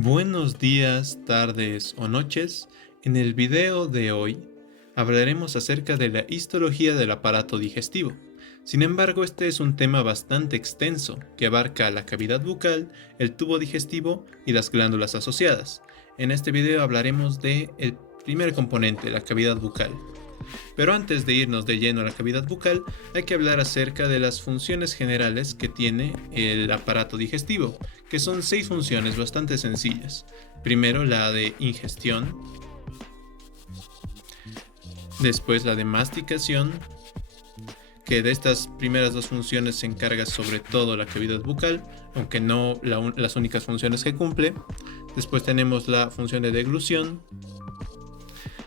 Buenos días, tardes o noches. En el video de hoy hablaremos acerca de la histología del aparato digestivo. Sin embargo, este es un tema bastante extenso que abarca la cavidad bucal, el tubo digestivo y las glándulas asociadas. En este video hablaremos del primer componente, la cavidad bucal. Pero antes de irnos de lleno a la cavidad bucal, hay que hablar acerca de las funciones generales que tiene el aparato digestivo, que son 6 funciones bastante sencillas. Primero la de ingestión, después la de masticación, que de estas primeras dos funciones se encarga sobre todo la cavidad bucal, aunque no las únicas funciones que cumple. Después tenemos la función de deglución,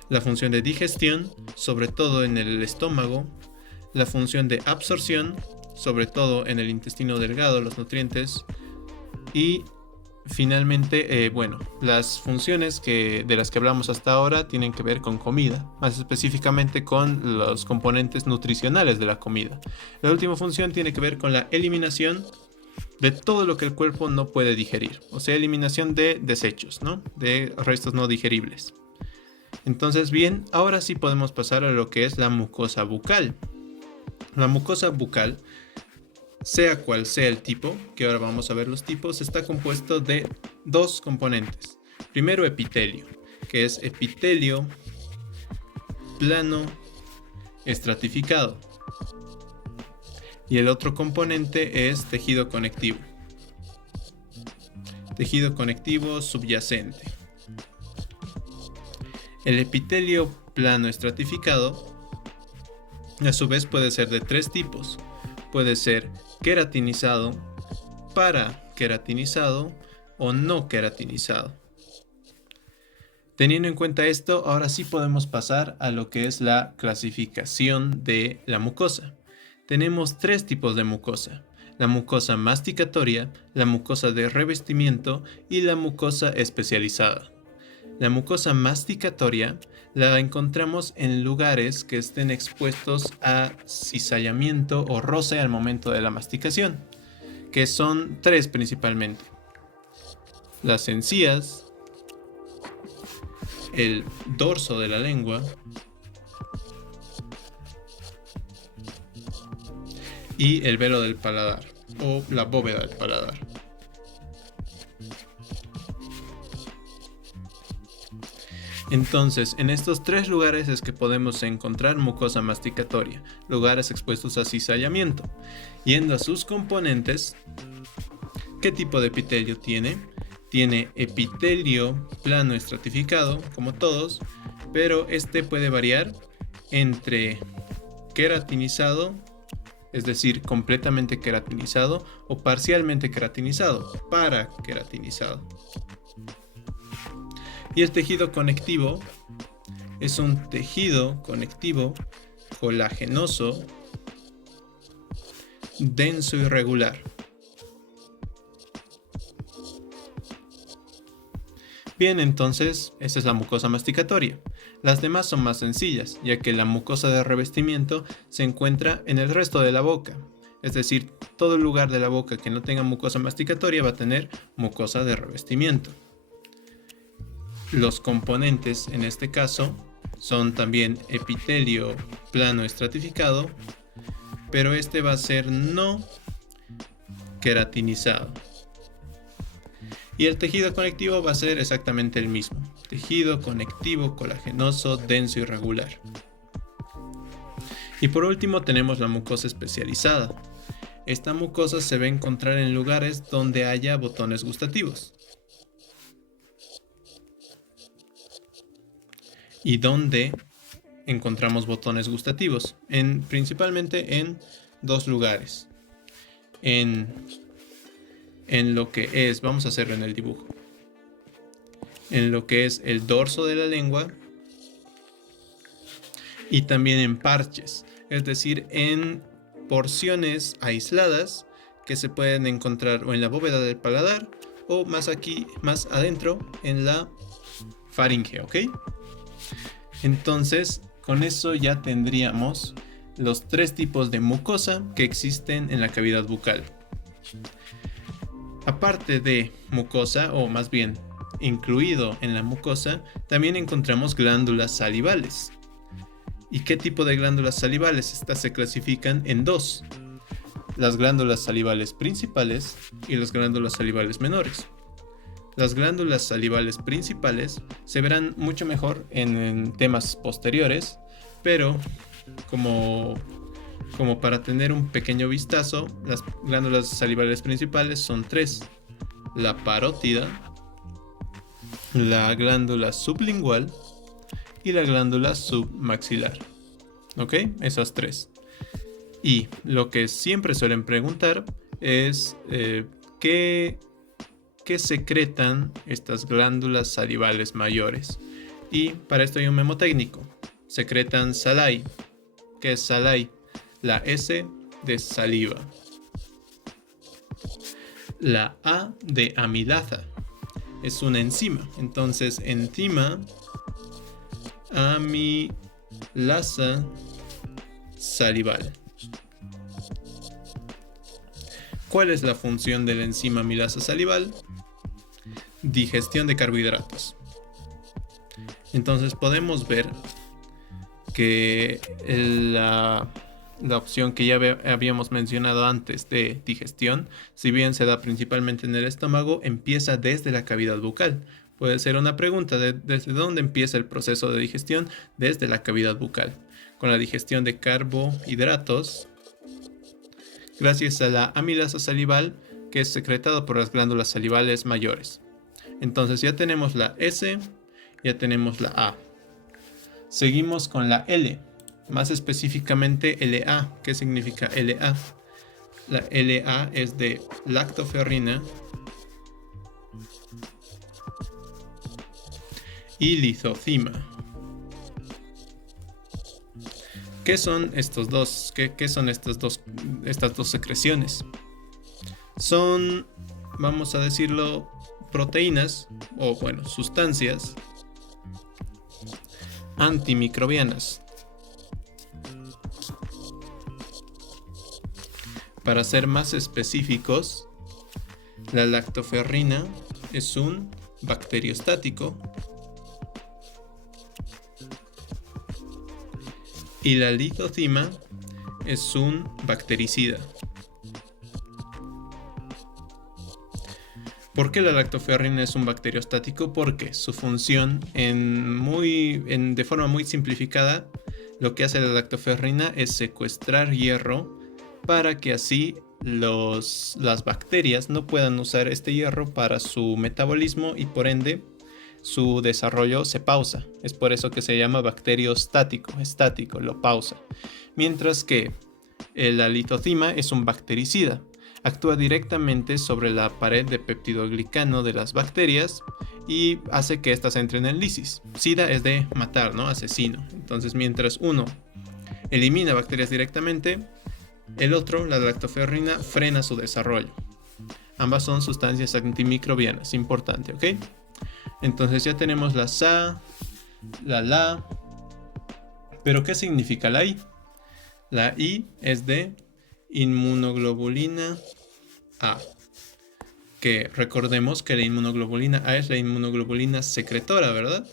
la función de digestión, sobre todo en el estómago, la función de absorción, sobre todo en el intestino delgado, los nutrientes, y finalmente, las funciones de las que hablamos hasta ahora tienen que ver con comida, más específicamente con los componentes nutricionales de la comida. La última función tiene que ver con la eliminación de todo lo que el cuerpo no puede digerir, o sea, eliminación de desechos, ¿no? De restos no digeribles. Entonces, bien, ahora sí podemos pasar a lo que es la mucosa bucal. La mucosa bucal, sea cual sea el tipo, que ahora vamos a ver los tipos, está compuesto de dos componentes. Primero, epitelio, que es epitelio plano estratificado. Y el otro componente es tejido conectivo. Tejido conectivo subyacente. El epitelio plano estratificado, a su vez, puede ser de tres tipos. Puede ser queratinizado, paraqueratinizado o no queratinizado. Teniendo en cuenta esto, ahora sí podemos pasar a lo que es la clasificación de la mucosa. Tenemos tres tipos de mucosa: la mucosa masticatoria, la mucosa de revestimiento y la mucosa especializada. La mucosa masticatoria la encontramos en lugares que estén expuestos a cizallamiento o roce al momento de la masticación, que son tres principalmente: las encías, el dorso de la lengua y el velo del paladar o la bóveda del paladar. Entonces, en estos tres lugares es que podemos encontrar mucosa masticatoria, lugares expuestos a cizallamiento. Yendo a sus componentes, ¿qué tipo de epitelio tiene? Tiene epitelio plano estratificado, como todos, pero este puede variar entre queratinizado, es decir, completamente queratinizado, o parcialmente queratinizado, paraqueratinizado. Y el tejido conectivo es un tejido conectivo colagenoso, denso y regular. Bien, entonces, esta es la mucosa masticatoria. Las demás son más sencillas, ya que la mucosa de revestimiento se encuentra en el resto de la boca. Es decir, todo lugar de la boca que no tenga mucosa masticatoria va a tener mucosa de revestimiento. Los componentes en este caso son también epitelio plano estratificado, pero este va a ser no queratinizado. Y el tejido conectivo va a ser exactamente el mismo: tejido conectivo colagenoso, denso y regular. Y por último tenemos la mucosa especializada. Esta mucosa se va a encontrar en lugares donde haya botones gustativos. ¿Y dónde encontramos botones gustativos? Principalmente en dos lugares. En lo que es, vamos a hacerlo en el dibujo, en lo que es el dorso de la lengua y también en parches, es decir, en porciones aisladas que se pueden encontrar o en la bóveda del paladar o más aquí, más adentro, en la faringe, ¿ok? Entonces, con eso ya tendríamos los tres tipos de mucosa que existen en la cavidad bucal. Aparte de mucosa, o más bien incluido en la mucosa, también encontramos glándulas salivales. ¿Y qué tipo de glándulas salivales? Estas se clasifican en dos: las glándulas salivales principales y las glándulas salivales menores. Las glándulas salivales principales se verán mucho mejor en temas posteriores, pero como para tener un pequeño vistazo, las glándulas salivales principales son tres: la parótida, la glándula sublingual y la glándula submaxilar. ¿Ok? Esas tres. Y lo que siempre suelen preguntar es ¿qué secretan estas glándulas salivales mayores? Y para esto hay un memo técnico. Secretan salai. ¿Qué es salai? La S de saliva. La A de amilasa. Es una enzima. Entonces, enzima amilasa salival. ¿Cuál es la función de la enzima amilasa salival? Digestión de carbohidratos. Entonces podemos ver que la opción que ya habíamos mencionado antes de digestión, si bien se da principalmente en el estómago, empieza desde la cavidad bucal. Puede ser una pregunta: ¿desde dónde empieza el proceso de digestión? Desde la cavidad bucal, con la digestión de carbohidratos, gracias a la amilasa salival, que es secretada por las glándulas salivales mayores. Entonces ya tenemos la S, ya tenemos la A. Seguimos con la L, más específicamente LA. ¿Qué significa LA? La LA es de lactoferrina y lisozima. ¿Qué son estos dos? ¿Qué son estas dos secreciones? Son, vamos a decirlo, proteínas o sustancias antimicrobianas. Para ser más específicos, la lactoferrina es un bacteriostático y la lisozima es un bactericida. ¿Por qué la lactoferrina es un bacteriostático? Porque su función, de forma muy simplificada, lo que hace la lactoferrina es secuestrar hierro para que así las bacterias no puedan usar este hierro para su metabolismo y por ende su desarrollo se pausa. Es por eso que se llama bacteriostático, estático, lo pausa. Mientras que la lisozima es un bactericida. Actúa directamente sobre la pared de peptidoglicano de las bacterias y hace que éstas entren en lisis. Sida es de matar, ¿no? Asesino. Entonces, mientras uno elimina bacterias directamente, el otro, la lactoferrina, frena su desarrollo. Ambas son sustancias antimicrobianas, importante, ¿ok? Entonces ya tenemos la SA, la. ¿Pero qué significa la I? La I es de inmunoglobulina A, que recordemos que la inmunoglobulina A es la inmunoglobulina secretora, ¿verdad?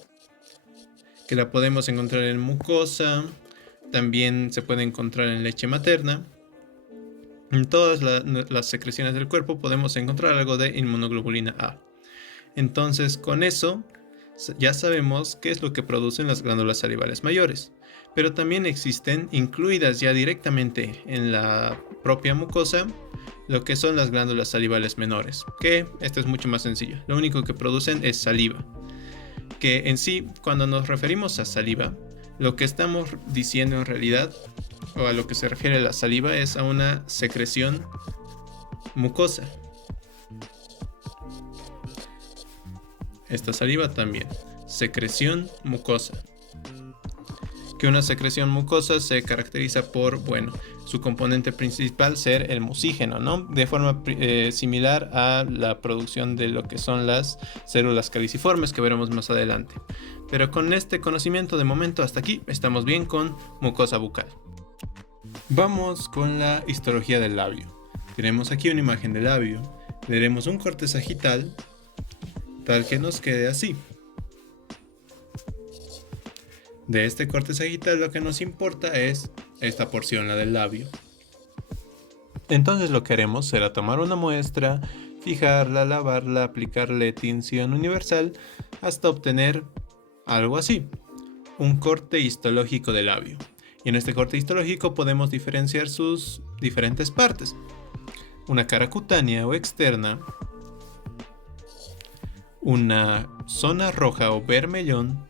Que la podemos encontrar en mucosa, también se puede encontrar en leche materna. En todas las secreciones del cuerpo podemos encontrar algo de inmunoglobulina A. Entonces, con eso ya sabemos qué es lo que producen las glándulas salivales mayores. Pero también existen, incluidas ya directamente en la propia mucosa, lo que son las glándulas salivales menores, que esto es mucho más sencillo. Lo único que producen es saliva. Que en sí, cuando nos referimos a saliva, lo que estamos diciendo en realidad, o a lo que se refiere la saliva, es a una secreción mucosa. Esta saliva también, secreción mucosa. Que una secreción mucosa se caracteriza por, su componente principal ser el mucígeno, ¿no? De forma similar a la producción de lo que son las células caliciformes que veremos más adelante. Pero con este conocimiento de momento hasta aquí estamos bien con mucosa bucal. Vamos con la histología del labio. Tenemos aquí una imagen del labio. Veremos un corte sagital, tal que nos quede así. De este corte sagital lo que nos importa es esta porción, la del labio. Entonces lo que haremos será tomar una muestra, fijarla, lavarla, aplicarle tinción universal hasta obtener algo así, un corte histológico del labio. Y en este corte histológico podemos diferenciar sus diferentes partes: una cara cutánea o externa, una zona roja o vermellón,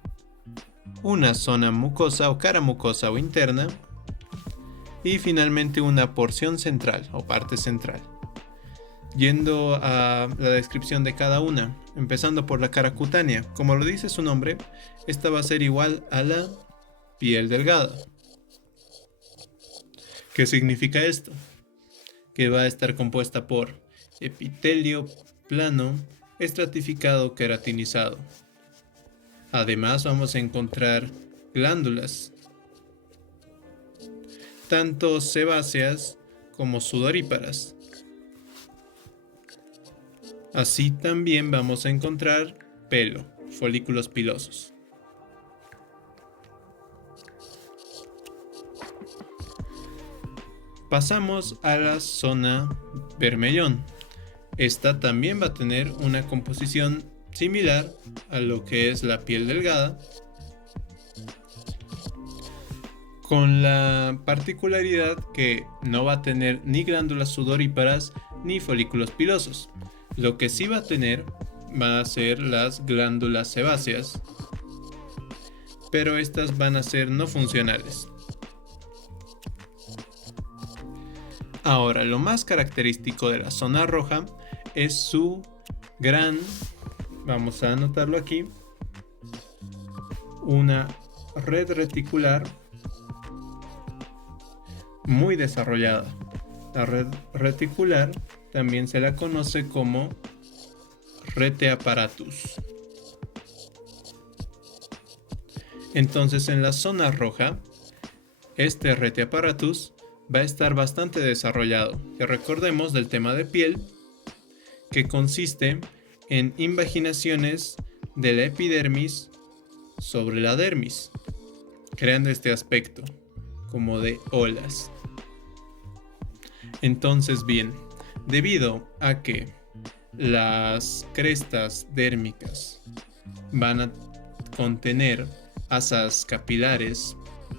una zona mucosa o cara mucosa o interna, y finalmente una porción central o parte central. Yendo a la descripción de cada una, empezando por la cara cutánea, como lo dice su nombre, esta va a ser igual a la piel delgada. ¿Qué significa esto? Que va a estar compuesta por epitelio plano, estratificado, queratinizado. Además vamos a encontrar glándulas, tanto sebáceas como sudoríparas. Así también vamos a encontrar pelo, folículos pilosos. Pasamos a la zona vermellón. Esta también va a tener una composición similar a lo que es la piel delgada, con la particularidad que no va a tener ni glándulas sudoríparas ni folículos pilosos. Lo que sí va a tener va a ser las glándulas sebáceas, pero estas van a ser no funcionales. Ahora, lo más característico de la zona roja es su gran, vamos a anotarlo aquí, una red reticular muy desarrollada. La red reticular también se la conoce como rete apparatus. Entonces, en la zona roja, este rete apparatus va a estar bastante desarrollado. Que recordemos del tema de piel, que consiste en invaginaciones de la epidermis sobre la dermis, creando este aspecto como de olas. Entonces, bien, debido a que las crestas dérmicas van a contener asas capilares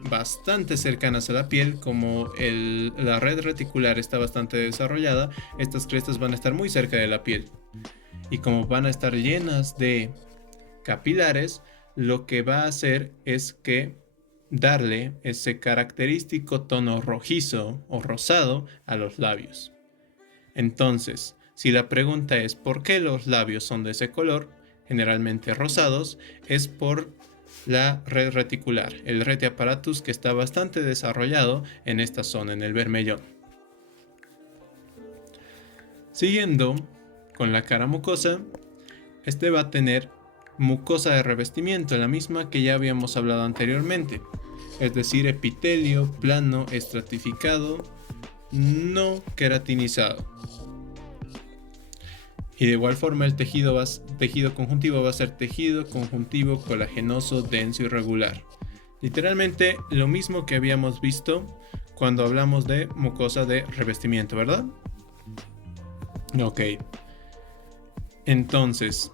bastante cercanas a la piel, como la red reticular está bastante desarrollada, estas crestas van a estar muy cerca de la piel. Y como van a estar llenas de capilares, lo que va a hacer es que darle ese característico tono rojizo o rosado a los labios. Entonces, si la pregunta es ¿por qué los labios son de ese color, generalmente rosados? Es por la red reticular, el rete apparatus, que está bastante desarrollado en esta zona, en el vermellón. Siguiendo con la cara mucosa, este va a tener mucosa de revestimiento, la misma que ya habíamos hablado anteriormente, es decir, epitelio plano, estratificado, no queratinizado. Y de igual forma el tejido conjuntivo va a ser tejido conjuntivo colagenoso, denso y regular. Literalmente lo mismo que habíamos visto cuando hablamos de mucosa de revestimiento, ¿verdad? Ok. Entonces,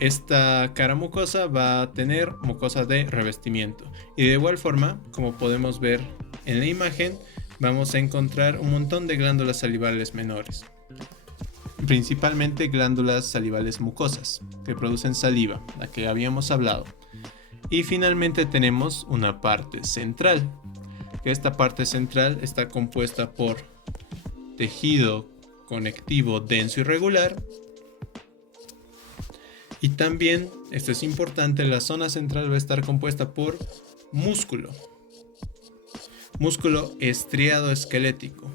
esta cara mucosa va a tener mucosa de revestimiento. Y de igual forma, como podemos ver en la imagen, vamos a encontrar un montón de glándulas salivales menores. Principalmente glándulas salivales mucosas, que producen saliva, la que habíamos hablado. Y finalmente tenemos una parte central, que esta parte central está compuesta por tejido conectivo denso y regular. Y también, esto es importante, la zona central va a estar compuesta por músculo estriado esquelético,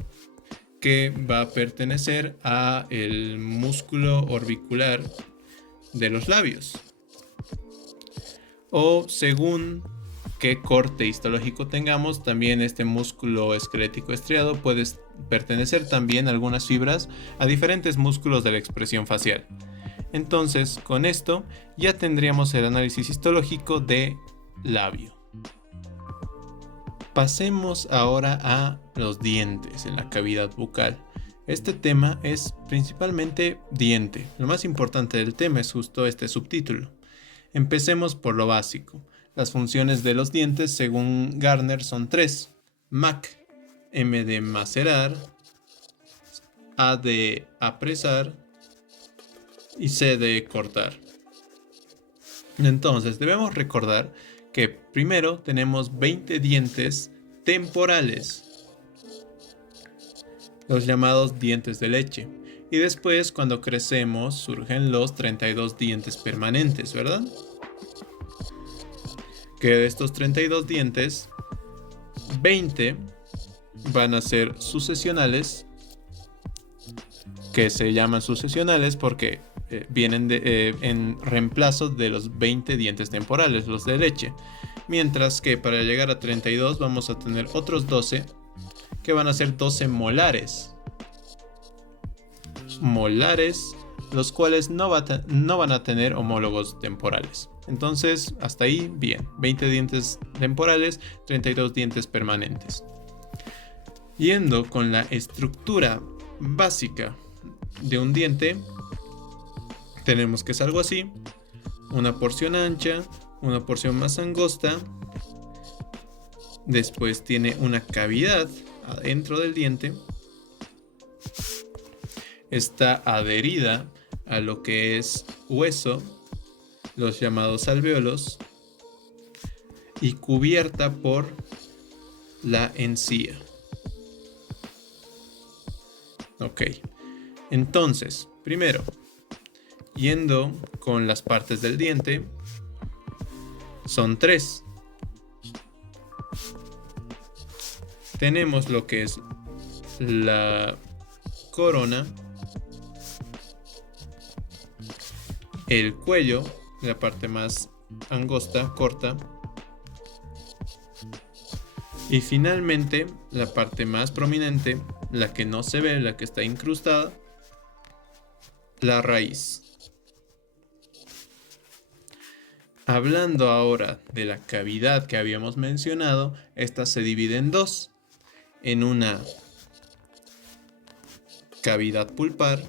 que va a pertenecer a el músculo orbicular de los labios. O según qué corte histológico tengamos, también este músculo esquelético estriado puede pertenecer también algunas fibras a diferentes músculos de la expresión facial. Entonces, con esto ya tendríamos el análisis histológico de labio. Pasemos ahora a los dientes en la cavidad bucal. Este tema es principalmente diente. Lo más importante del tema es justo este subtítulo. Empecemos por lo básico. Las funciones de los dientes, según Gardner, son 3. MAC, M de macerar, A de apresar y C de cortar. Entonces, debemos recordar que primero tenemos 20 dientes temporales, los llamados dientes de leche. Y después, cuando crecemos, surgen los 32 dientes permanentes, ¿verdad? Que de estos 32 dientes, 20 van a ser sucesionales, que se llaman sucesionales porque vienen en reemplazo de los 20 dientes temporales, los de leche. Mientras que para llegar a 32 vamos a tener otros 12 que van a ser 12 molares. Molares, los cuales no van a tener homólogos temporales. Entonces, hasta ahí, bien. 20 dientes temporales, 32 dientes permanentes. Yendo con la estructura básica de un diente, tenemos que es algo así: una porción ancha, una porción más angosta, después tiene una cavidad adentro del diente, está adherida a lo que es hueso, los llamados alvéolos, y cubierta por la encía. Ok, entonces, primero, yendo con las partes del diente, son 3. Tenemos lo que es la corona, el cuello, la parte más angosta, corta, y finalmente la parte más prominente, la que no se ve, la que está incrustada, la raíz. Hablando ahora de la cavidad que habíamos mencionado, esta se divide en dos: en una cavidad pulpar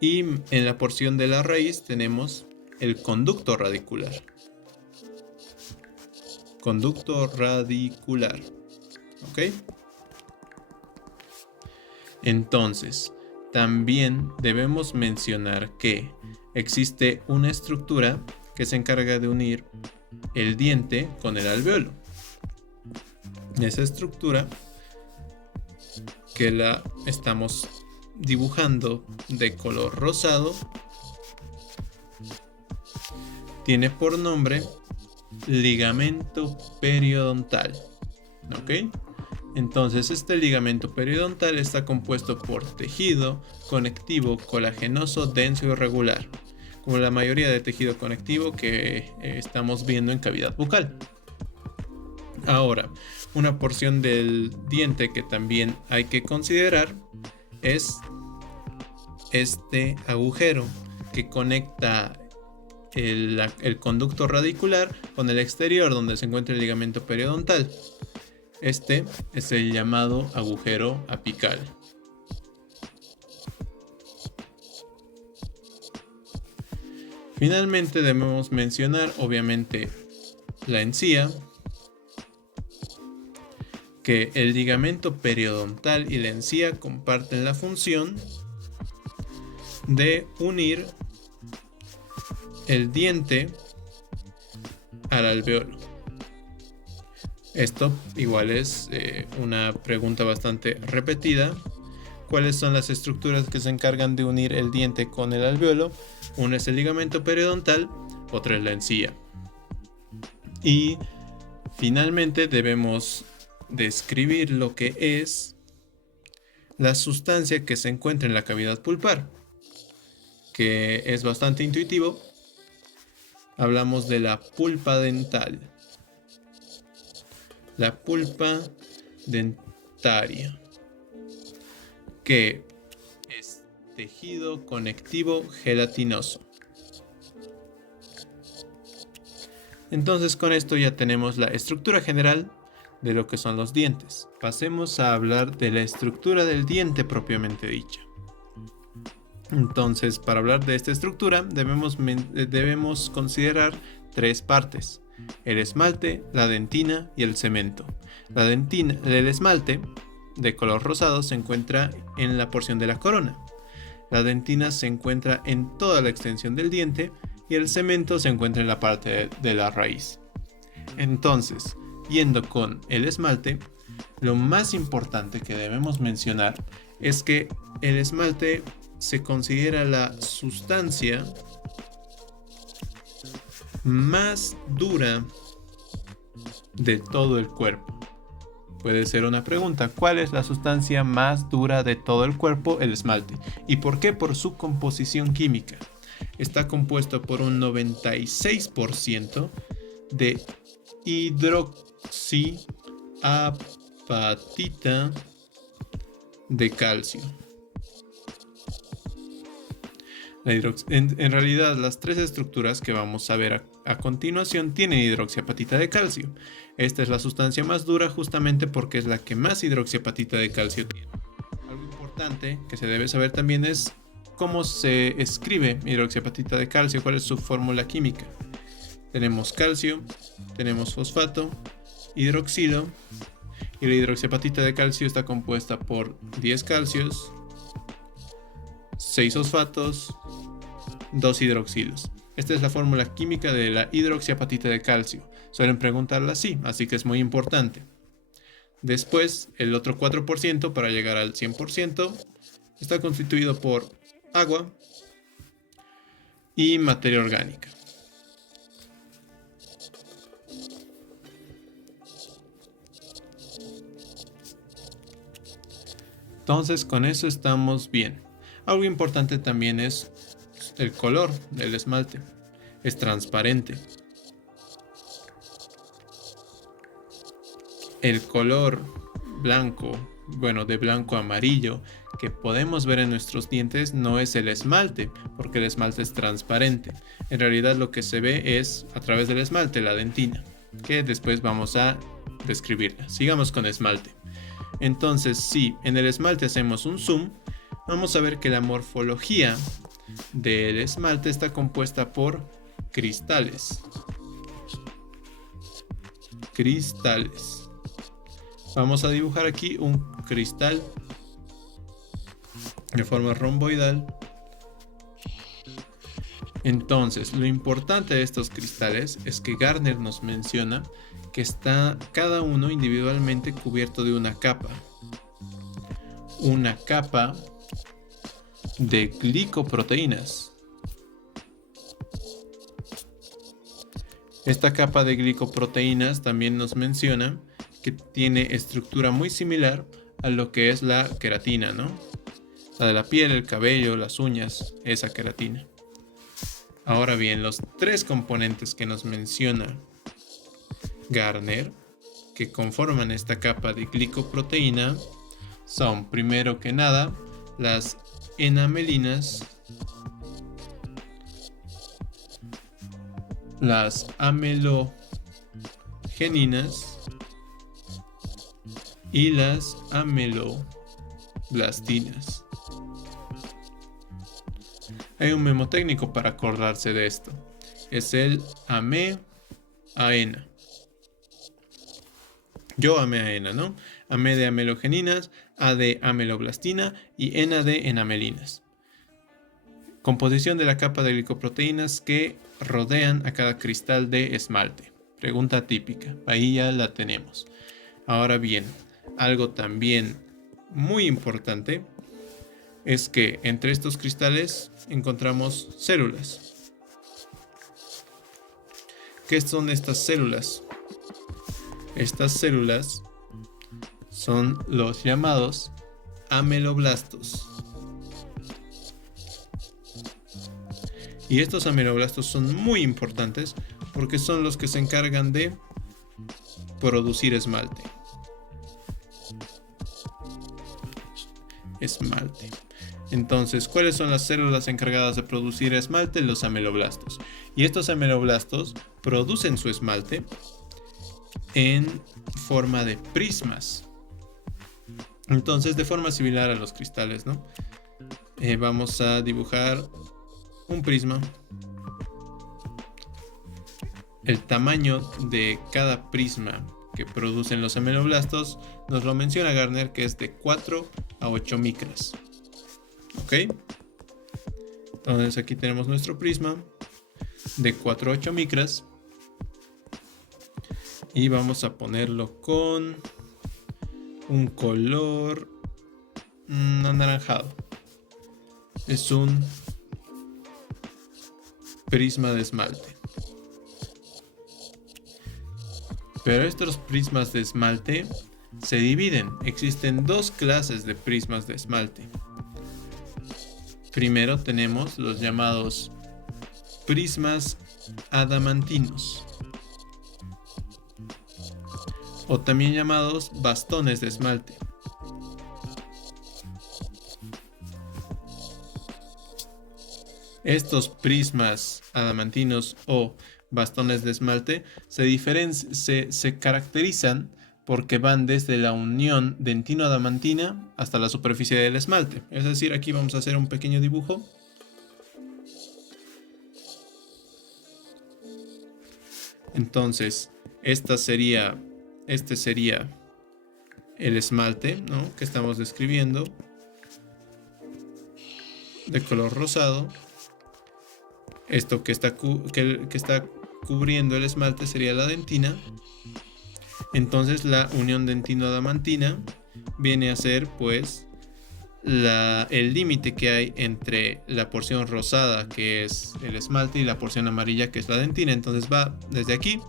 y en la porción de la raíz tenemos el conducto radicular. Conducto radicular. ¿Ok? Entonces, también debemos mencionar que existe una estructura que se encarga de unir el diente con el alvéolo. Esa estructura, que la estamos dibujando de color rosado, tiene por nombre ligamento periodontal. ¿Ok? Entonces, este ligamento periodontal está compuesto por tejido conectivo colagenoso denso y regular, como la mayoría de tejido conectivo que estamos viendo en cavidad bucal. Ahora, una porción del diente que también hay que considerar es este agujero que conecta el conducto radicular con el exterior donde se encuentra el ligamento periodontal. Este es el llamado agujero apical. Finalmente debemos mencionar, obviamente, la encía, que el ligamento periodontal y la encía comparten la función de unir el diente al alvéolo. Esto igual es una pregunta bastante repetida. ¿Cuáles son las estructuras que se encargan de unir el diente con el alvéolo? Una es el ligamento periodontal, otra es la encía. Y finalmente debemos describir lo que es la sustancia que se encuentra en la cavidad pulpar, que es bastante intuitivo. Hablamos de la pulpa dental. La pulpa dentaria, que tejido conectivo gelatinoso. Entonces con esto ya tenemos la estructura general de lo que son los dientes. Pasemos a hablar de la estructura del diente propiamente dicha. Entonces, para hablar de esta estructura debemos considerar tres partes: el esmalte, la dentina y el cemento. El esmalte de color rosado se encuentra en la porción de la corona. La dentina se encuentra en toda la extensión del diente y el cemento se encuentra en la parte de la raíz. Entonces, yendo con el esmalte, lo más importante que debemos mencionar es que el esmalte se considera la sustancia más dura de todo el cuerpo. Puede ser una pregunta: ¿cuál es la sustancia más dura de todo el cuerpo? El esmalte. ¿Y por qué? Por su composición química. Está compuesto por un 96% de hidroxiapatita de calcio. En realidad, las tres estructuras que vamos a ver a continuación tienen hidroxiapatita de calcio. Esta es la sustancia más dura justamente porque es la que más hidroxiapatita de calcio tiene. Algo importante que se debe saber también es cómo se escribe hidroxiapatita de calcio, cuál es su fórmula química. Tenemos calcio, tenemos fosfato, hidroxilo, y la hidroxiapatita de calcio está compuesta por 10 calcios, 6 fosfatos, 2 hidroxilos. Esta es la fórmula química de la hidroxiapatita de calcio. Suelen preguntarla así que es muy importante. Después, el otro 4% para llegar al 100% está constituido por agua y materia orgánica. Entonces, con eso estamos bien. Algo importante también es el color del esmalte. Es transparente. El color blanco, de blanco a amarillo, que podemos ver en nuestros dientes no es el esmalte, porque el esmalte es transparente. En realidad lo que se ve es, a través del esmalte, la dentina, que después vamos a describirla. Sigamos con esmalte. Entonces, si en el esmalte hacemos un zoom, vamos a ver que la morfología del esmalte está compuesta por cristales. Vamos a dibujar aquí un cristal de forma romboidal. Entonces, lo importante de estos cristales es que Gardner nos menciona que está cada uno individualmente cubierto de una capa de glicoproteínas. Esta capa de glicoproteínas también nos menciona que tiene estructura muy similar a lo que es la queratina, ¿no? La de la piel, el cabello, las uñas, esa queratina. Ahora bien, los tres componentes que nos menciona Gardner, que conforman esta capa de glicoproteína, son, primero que nada, las enamelinas, las amelogeninas y las ameloblastinas. Hay un memo técnico para acordarse de esto. Es el AME-AENA. Yo AME-AENA, ¿no? AME de amelogeninas, A de ameloblastina y ENA de enamelinas. Composición de la capa de glicoproteínas que rodean a cada cristal de esmalte. Pregunta típica. Ahí ya la tenemos. Ahora bien, algo también muy importante es que entre estos cristales encontramos células. ¿Qué son estas células? Estas células son los llamados ameloblastos. Y estos ameloblastos son muy importantes porque son los que se encargan de producir esmalte. Entonces, ¿cuáles son las células encargadas de producir esmalte? Los ameloblastos. Y estos ameloblastos producen su esmalte en forma de prismas. Entonces, de forma similar a los cristales, ¿no? Vamos a dibujar un prisma. El tamaño de cada prisma que producen los ameloblastos nos lo menciona Gardner, que es de 4 a 8 micras. ¿Ok? Entonces aquí tenemos nuestro prisma de 4 a 8 micras. Y vamos a ponerlo con un color anaranjado. Es un prisma de esmalte. Pero estos prismas de esmalte se dividen. Existen dos clases de prismas de esmalte. Primero tenemos los llamados prismas adamantinos, o también llamados bastones de esmalte. Estos prismas adamantinos o bastones de esmalte se caracterizan porque van desde la unión dentino-adamantina hasta la superficie del esmalte. Es decir, aquí vamos a hacer un pequeño dibujo. Entonces, este sería el esmalte, ¿no?, que estamos describiendo, de color rosado. Esto que está cubriendo el esmalte sería la dentina. Entonces la unión dentino-adamantina viene a ser pues el límite que hay entre la porción rosada, que es el esmalte, y la porción amarilla, que es la dentina. Entonces va desde aquí,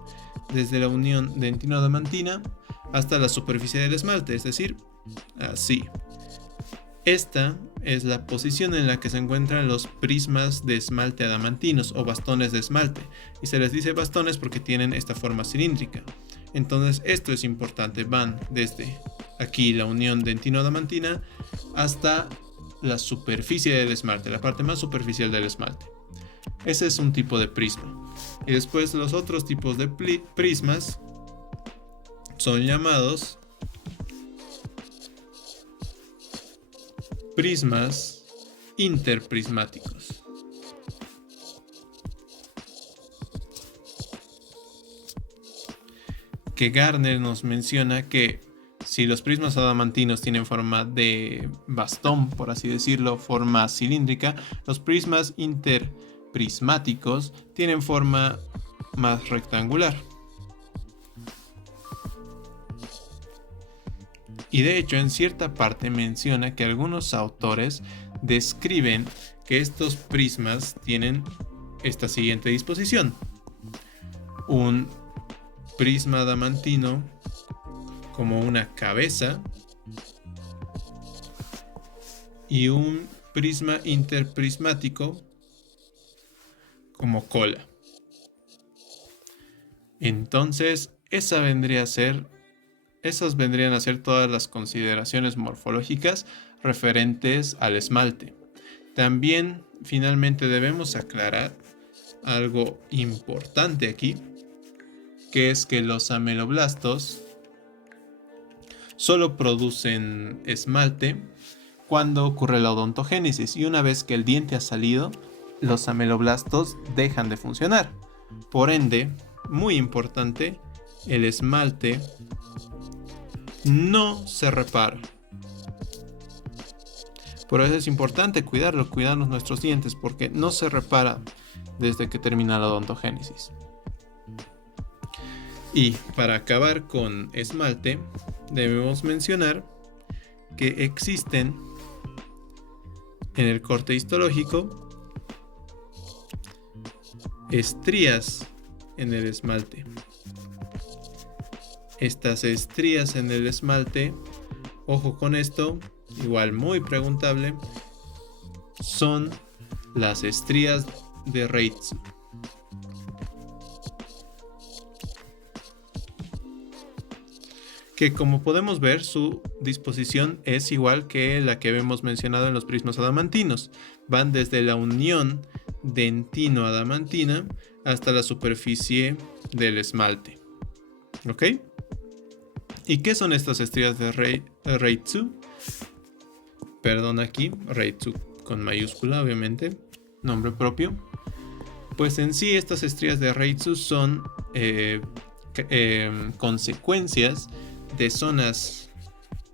desde la unión dentino-adamantina hasta la superficie del esmalte, es decir, así. Esta es la posición en la que se encuentran los prismas de esmalte adamantinos o bastones de esmalte, y se les dice bastones porque tienen esta forma cilíndrica. Entonces esto es importante, van desde aquí la unión dentino-adamantina hasta la superficie del esmalte, la parte más superficial del esmalte. Ese es un tipo de prisma. Y después los otros tipos de prismas son llamados prismas interprismáticos. Que Gardner nos menciona que si los prismas adamantinos tienen forma de bastón, por así decirlo, forma cilíndrica, los prismas interprismáticos tienen forma más rectangular. Y de hecho, en cierta parte menciona que algunos autores describen que estos prismas tienen esta siguiente disposición: un prisma adamantino como una cabeza y un prisma interprismático como cola. Entonces, esas vendrían a ser todas las consideraciones morfológicas referentes al esmalte. También, finalmente, debemos aclarar algo importante aquí, que es que los ameloblastos solo producen esmalte cuando ocurre la odontogénesis, y una vez que el diente ha salido, los ameloblastos dejan de funcionar. Por ende, muy importante, el esmalte no se repara. Por eso es importante cuidarnos nuestros dientes, porque no se repara desde que termina la odontogénesis. Y para acabar con esmalte, debemos mencionar que existen en el corte histológico estrías en el esmalte. Estas estrías en el esmalte, ojo con esto, igual muy preguntable, son las estrías de Reitz. que como podemos ver su disposición es igual que la que hemos mencionado en los prismas adamantinos. Van desde la unión dentino-adamantina hasta la superficie del esmalte. ¿Ok? ¿Y qué son estas estrías de Reitzu? Perdón, aquí, Reitzu con mayúscula, obviamente, nombre propio. Pues en sí estas estrías de Reitzu son consecuencias de zonas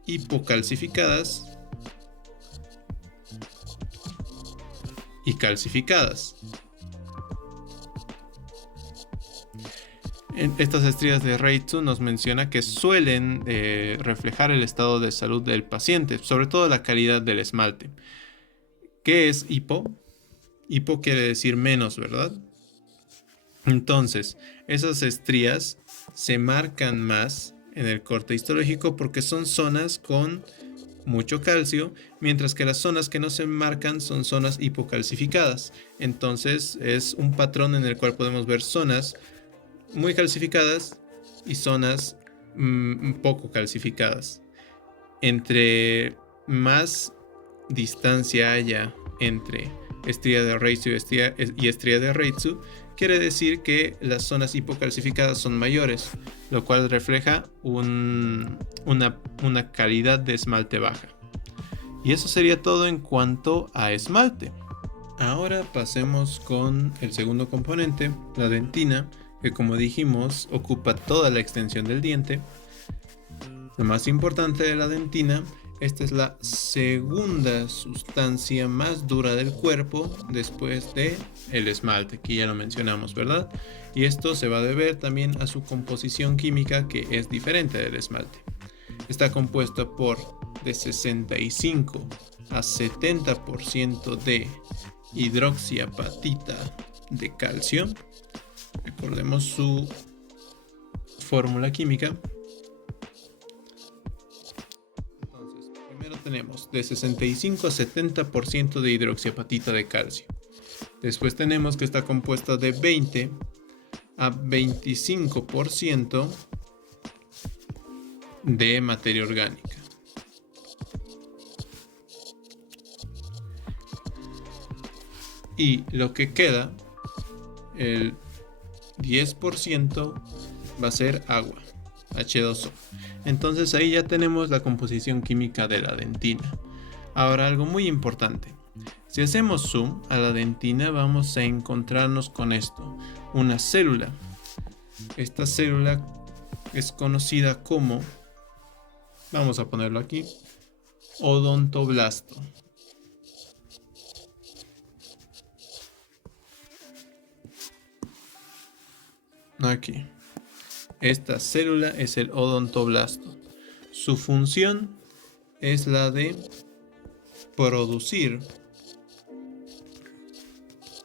hipocalcificadas y calcificadas. Estas estrías de Reitzu nos menciona que suelen reflejar el estado de salud del paciente, sobre todo la calidad del esmalte. ¿Qué es hipo? Hipo quiere decir menos, ¿verdad? Entonces, esas estrías se marcan más en el corte histológico porque son zonas con mucho calcio, mientras que las zonas que no se marcan son zonas hipocalcificadas. Entonces, es un patrón en el cual podemos ver zonas muy calcificadas y zonas poco calcificadas. Entre más distancia haya entre estría de Reitzu y estría de Reitzu, quiere decir que las zonas hipocalcificadas son mayores, lo cual refleja una calidad de esmalte baja. Y eso sería todo en cuanto a esmalte. Ahora pasemos con el segundo componente, la dentina, que como dijimos ocupa toda la extensión del diente. Lo más importante de la dentina, esta es la segunda sustancia más dura del cuerpo después de el esmalte, que ya lo mencionamos, ¿verdad? Y esto se va a deber también a su composición química, que es diferente del esmalte. Está compuesta por de 65 a 70% de hidroxiapatita de calcio. Recordemos su fórmula química. Entonces, primero tenemos de 65 a 70% de hidroxiapatita de calcio. Después tenemos que está compuesta de 20 a 25% de materia orgánica. Y lo que queda, el 10% va a ser agua, H2O. Entonces ahí ya tenemos la composición química de la dentina. Ahora algo muy importante. Si hacemos zoom a la dentina vamos a encontrarnos con esto, una célula. Esta célula es conocida como, vamos a ponerlo aquí, odontoblasto. Aquí. Esta célula es el odontoblasto. Su función es la de producir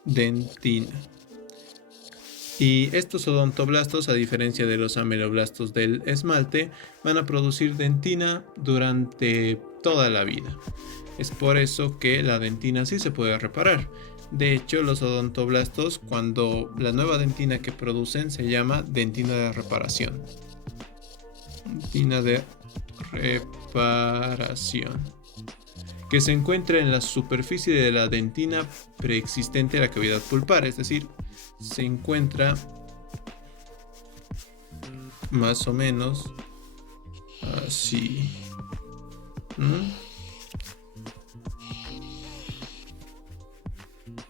dentina. Y estos odontoblastos, a diferencia de los ameloblastos del esmalte, van a producir dentina durante toda la vida. Es por eso que la dentina sí se puede reparar. De hecho, los odontoblastos, cuando la nueva dentina que producen se llama dentina de reparación. Dentina de reparación. Que se encuentra en la superficie de la dentina preexistente a la cavidad pulpar. Es decir, se encuentra más o menos así.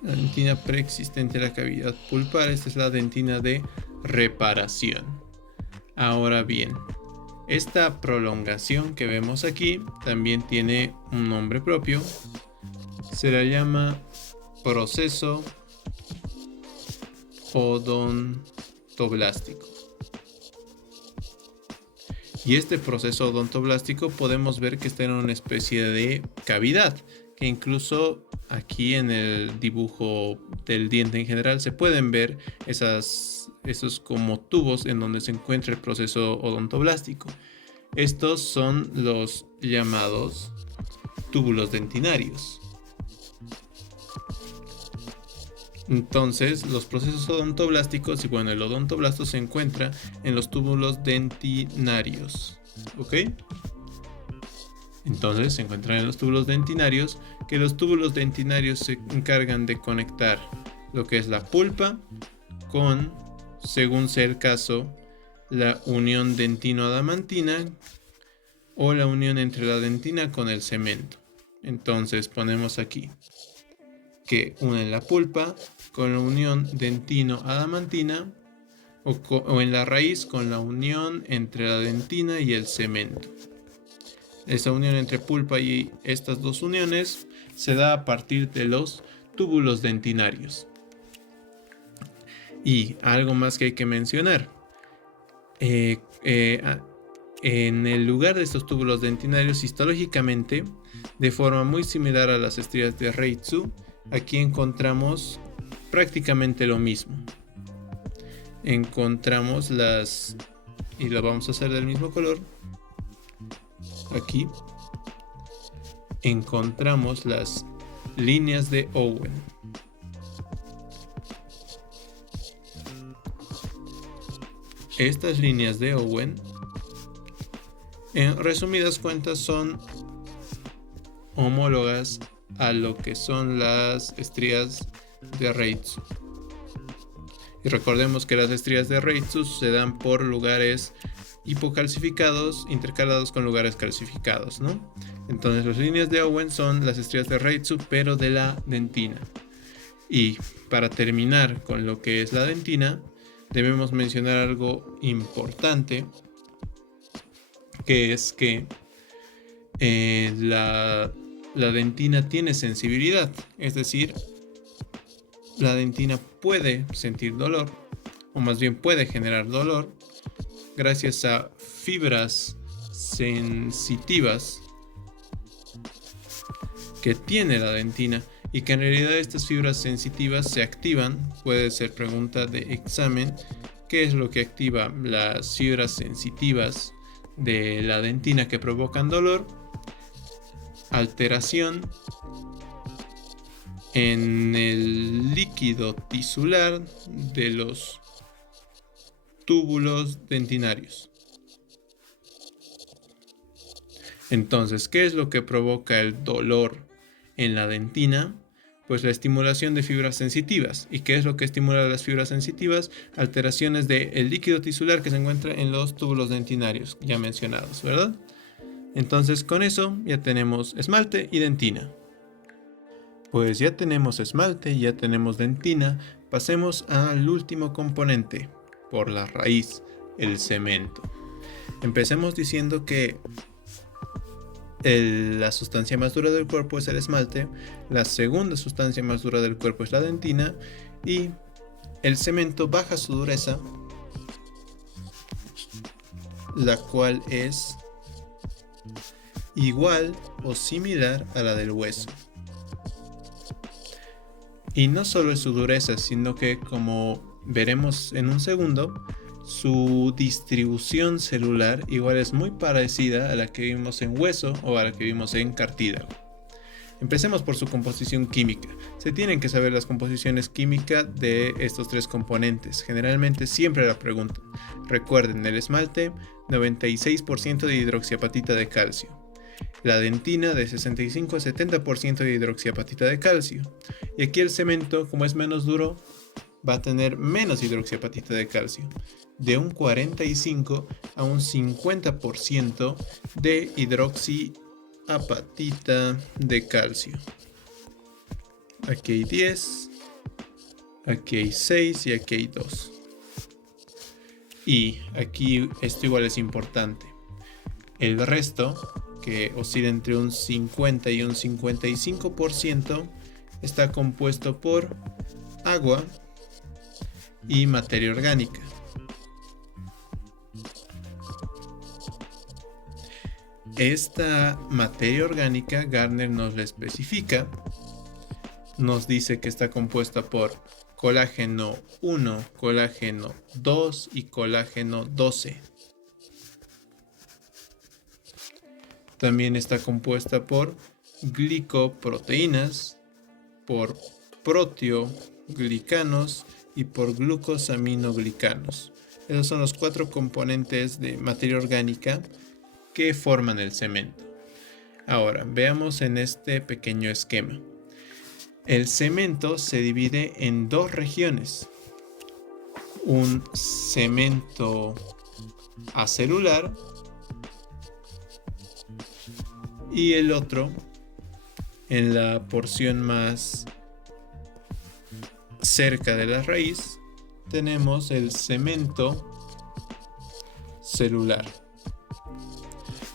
La dentina preexistente a la cavidad pulpar, esta es la dentina de reparación. Ahora bien, esta prolongación que vemos aquí también tiene un nombre propio. Se la llama proceso odontoblástico. Y este proceso odontoblástico podemos ver que está en una especie de cavidad, que incluso aquí en el dibujo del diente en general se pueden ver esos como tubos en donde se encuentra el proceso odontoblástico. Estos son los llamados túbulos dentinarios. Entonces, los procesos odontoblásticos, y bueno, el odontoblasto se encuentra en los túbulos dentinarios. ¿ok? Entonces se encuentran en los túbulos dentinarios, que los túbulos dentinarios se encargan de conectar lo que es la pulpa con, según sea el caso, la unión dentino-adamantina o la unión entre la dentina con el cemento. Entonces ponemos aquí que unen la pulpa con la unión dentino-adamantina o en la raíz con la unión entre la dentina y el cemento. Esa unión entre pulpa y estas dos uniones se da a partir de los túbulos dentinarios. Y algo más que hay que mencionar. En el lugar de estos túbulos dentinarios, histológicamente, de forma muy similar a las estrías de Reitzu, aquí encontramos prácticamente lo mismo. Encontramos y lo vamos a hacer del mismo color. Aquí encontramos las líneas de Owen. Estas líneas de Owen, en resumidas cuentas, son homólogas a lo que son las estrías de Reitzu. Y recordemos que las estrías de Reitzu se dan por lugares hipocalcificados intercalados con lugares calcificados, ¿no? Entonces las líneas de Owen son las estrías de Reitzu, pero de la dentina. Y para terminar con lo que es la dentina, debemos mencionar algo importante, que es que la dentina tiene sensibilidad, es decir, la dentina puede sentir dolor, o más bien puede generar dolor, gracias a fibras sensitivas que tiene la dentina, y que en realidad estas fibras sensitivas se activan. Puede ser pregunta de examen: ¿qué es lo que activa las fibras sensitivas de la dentina que provocan dolor? Alteración en el líquido tisular de los túbulos dentinarios. Entonces, ¿qué es lo que provoca el dolor en la dentina? Pues la estimulación de fibras sensitivas. ¿Y qué es lo que estimula las fibras sensitivas? Alteraciones del líquido tisular que se encuentra en los túbulos dentinarios ya mencionados, ¿verdad? Entonces, con eso ya tenemos esmalte y dentina. Pues ya tenemos esmalte y ya tenemos dentina. Pasemos al último componente, por la raíz, el cemento. Empecemos diciendo que la sustancia más dura del cuerpo es el esmalte, la segunda sustancia más dura del cuerpo es la dentina, y el cemento baja su dureza, la cual es igual o similar a la del hueso. Y no solo es su dureza, sino que, como veremos en un segundo, su distribución celular igual es muy parecida a la que vimos en hueso o a la que vimos en cartílago. Empecemos por su composición química. Se tienen que saber las composiciones químicas de estos tres componentes. Generalmente siempre la preguntan. Recuerden, el esmalte, 96% de hidroxiapatita de calcio. La dentina, de 65 a 70% de hidroxiapatita de calcio. Y aquí el cemento, como es menos duro, va a tener menos hidroxiapatita de calcio, de un 45 a un 50% de hidroxiapatita de calcio. Aquí hay 10, aquí hay 6 y aquí hay 2. Y aquí esto igual es importante. El resto, que oscila entre un 50 y un 55%, está compuesto por agua y materia orgánica. Esta materia orgánica Gardner nos la especifica. Nos dice que está compuesta por colágeno 1, colágeno 2 y colágeno 12. También está compuesta por glicoproteínas, por proteoglicanos y por glucosaminoglicanos. Esos son los 4 componentes de materia orgánica que forman el cemento. Ahora, veamos en este pequeño esquema. El cemento se divide en dos regiones. Un cemento acelular y el otro, en la porción más cerca de la raíz, tenemos el cemento celular.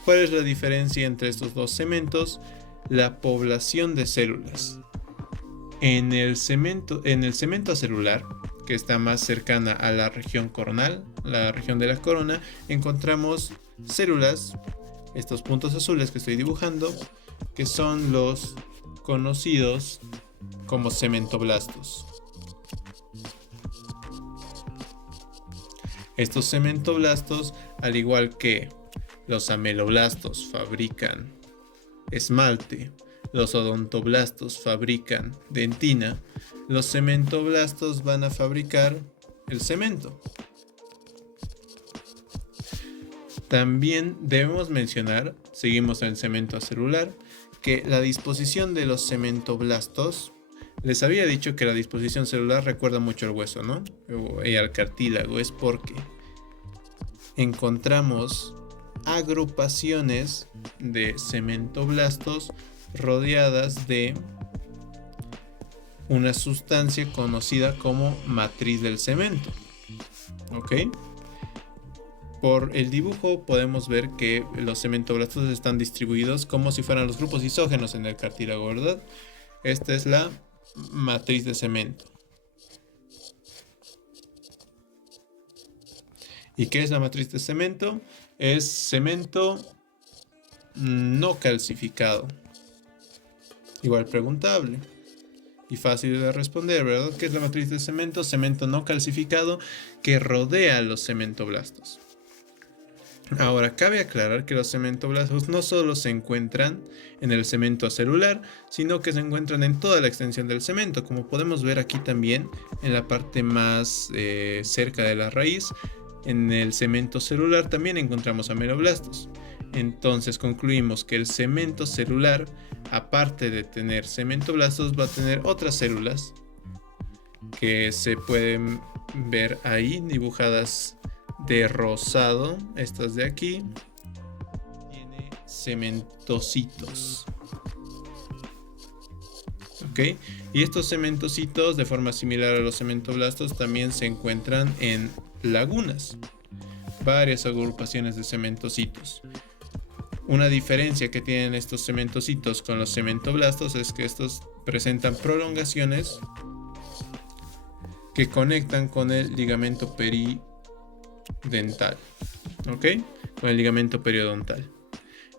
¿Cuál es la diferencia entre estos dos cementos? La población de células. En el cemento acelular, que está más cercana a la región coronal, la región de la corona, encontramos células, estos puntos azules que estoy dibujando, que son los conocidos como cementoblastos. Estos cementoblastos, al igual que los ameloblastos, fabrican esmalte, los odontoblastos fabrican dentina, los cementoblastos van a fabricar el cemento. También debemos mencionar, seguimos en el cemento acelular, que la disposición de los cementoblastos, les había dicho que la disposición celular recuerda mucho al hueso, ¿no? Y al cartílago, es porque encontramos agrupaciones de cementoblastos rodeadas de una sustancia conocida como matriz del cemento. ¿Ok? Por el dibujo podemos ver que los cementoblastos están distribuidos como si fueran los grupos isógenos en el cartílago, ¿verdad? Esta es la matriz de cemento. ¿Y qué es la matriz de cemento? Es cemento no calcificado. Igual preguntable y fácil de responder, ¿verdad? ¿Qué es la matriz de cemento? Cemento no calcificado que rodea los cementoblastos. Ahora, cabe aclarar que los cementoblastos no solo se encuentran en el cemento acelular, sino que se encuentran en toda la extensión del cemento, como podemos ver aquí también en la parte más cerca de la raíz. En el cemento celular también encontramos ameloblastos. Entonces concluimos que el cemento celular, aparte de tener cementoblastos, va a tener otras células que se pueden ver ahí dibujadas de rosado. Estas de aquí tiene cementocitos. ¿Ok? Y estos cementocitos, de forma similar a los cementoblastos, también se encuentran en lagunas. Varias agrupaciones de cementocitos. Una diferencia que tienen estos cementocitos con los cementoblastos es que estos presentan prolongaciones que conectan con el ligamento peridental. ¿Ok? Con el ligamento periodontal.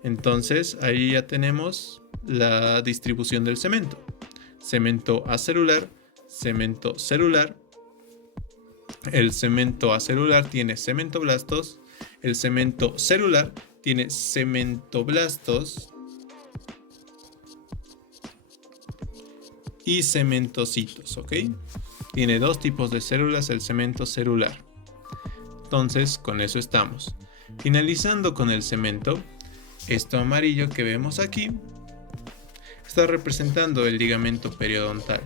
Entonces ahí ya tenemos la distribución del cemento. Cemento acelular, cemento celular. El cemento acelular tiene cementoblastos. El cemento celular tiene cementoblastos y cementocitos, ¿ok? Tiene dos tipos de células el cemento celular. Entonces, con eso estamos. Finalizando con el cemento, esto amarillo que vemos aquí está representando el ligamento periodontal.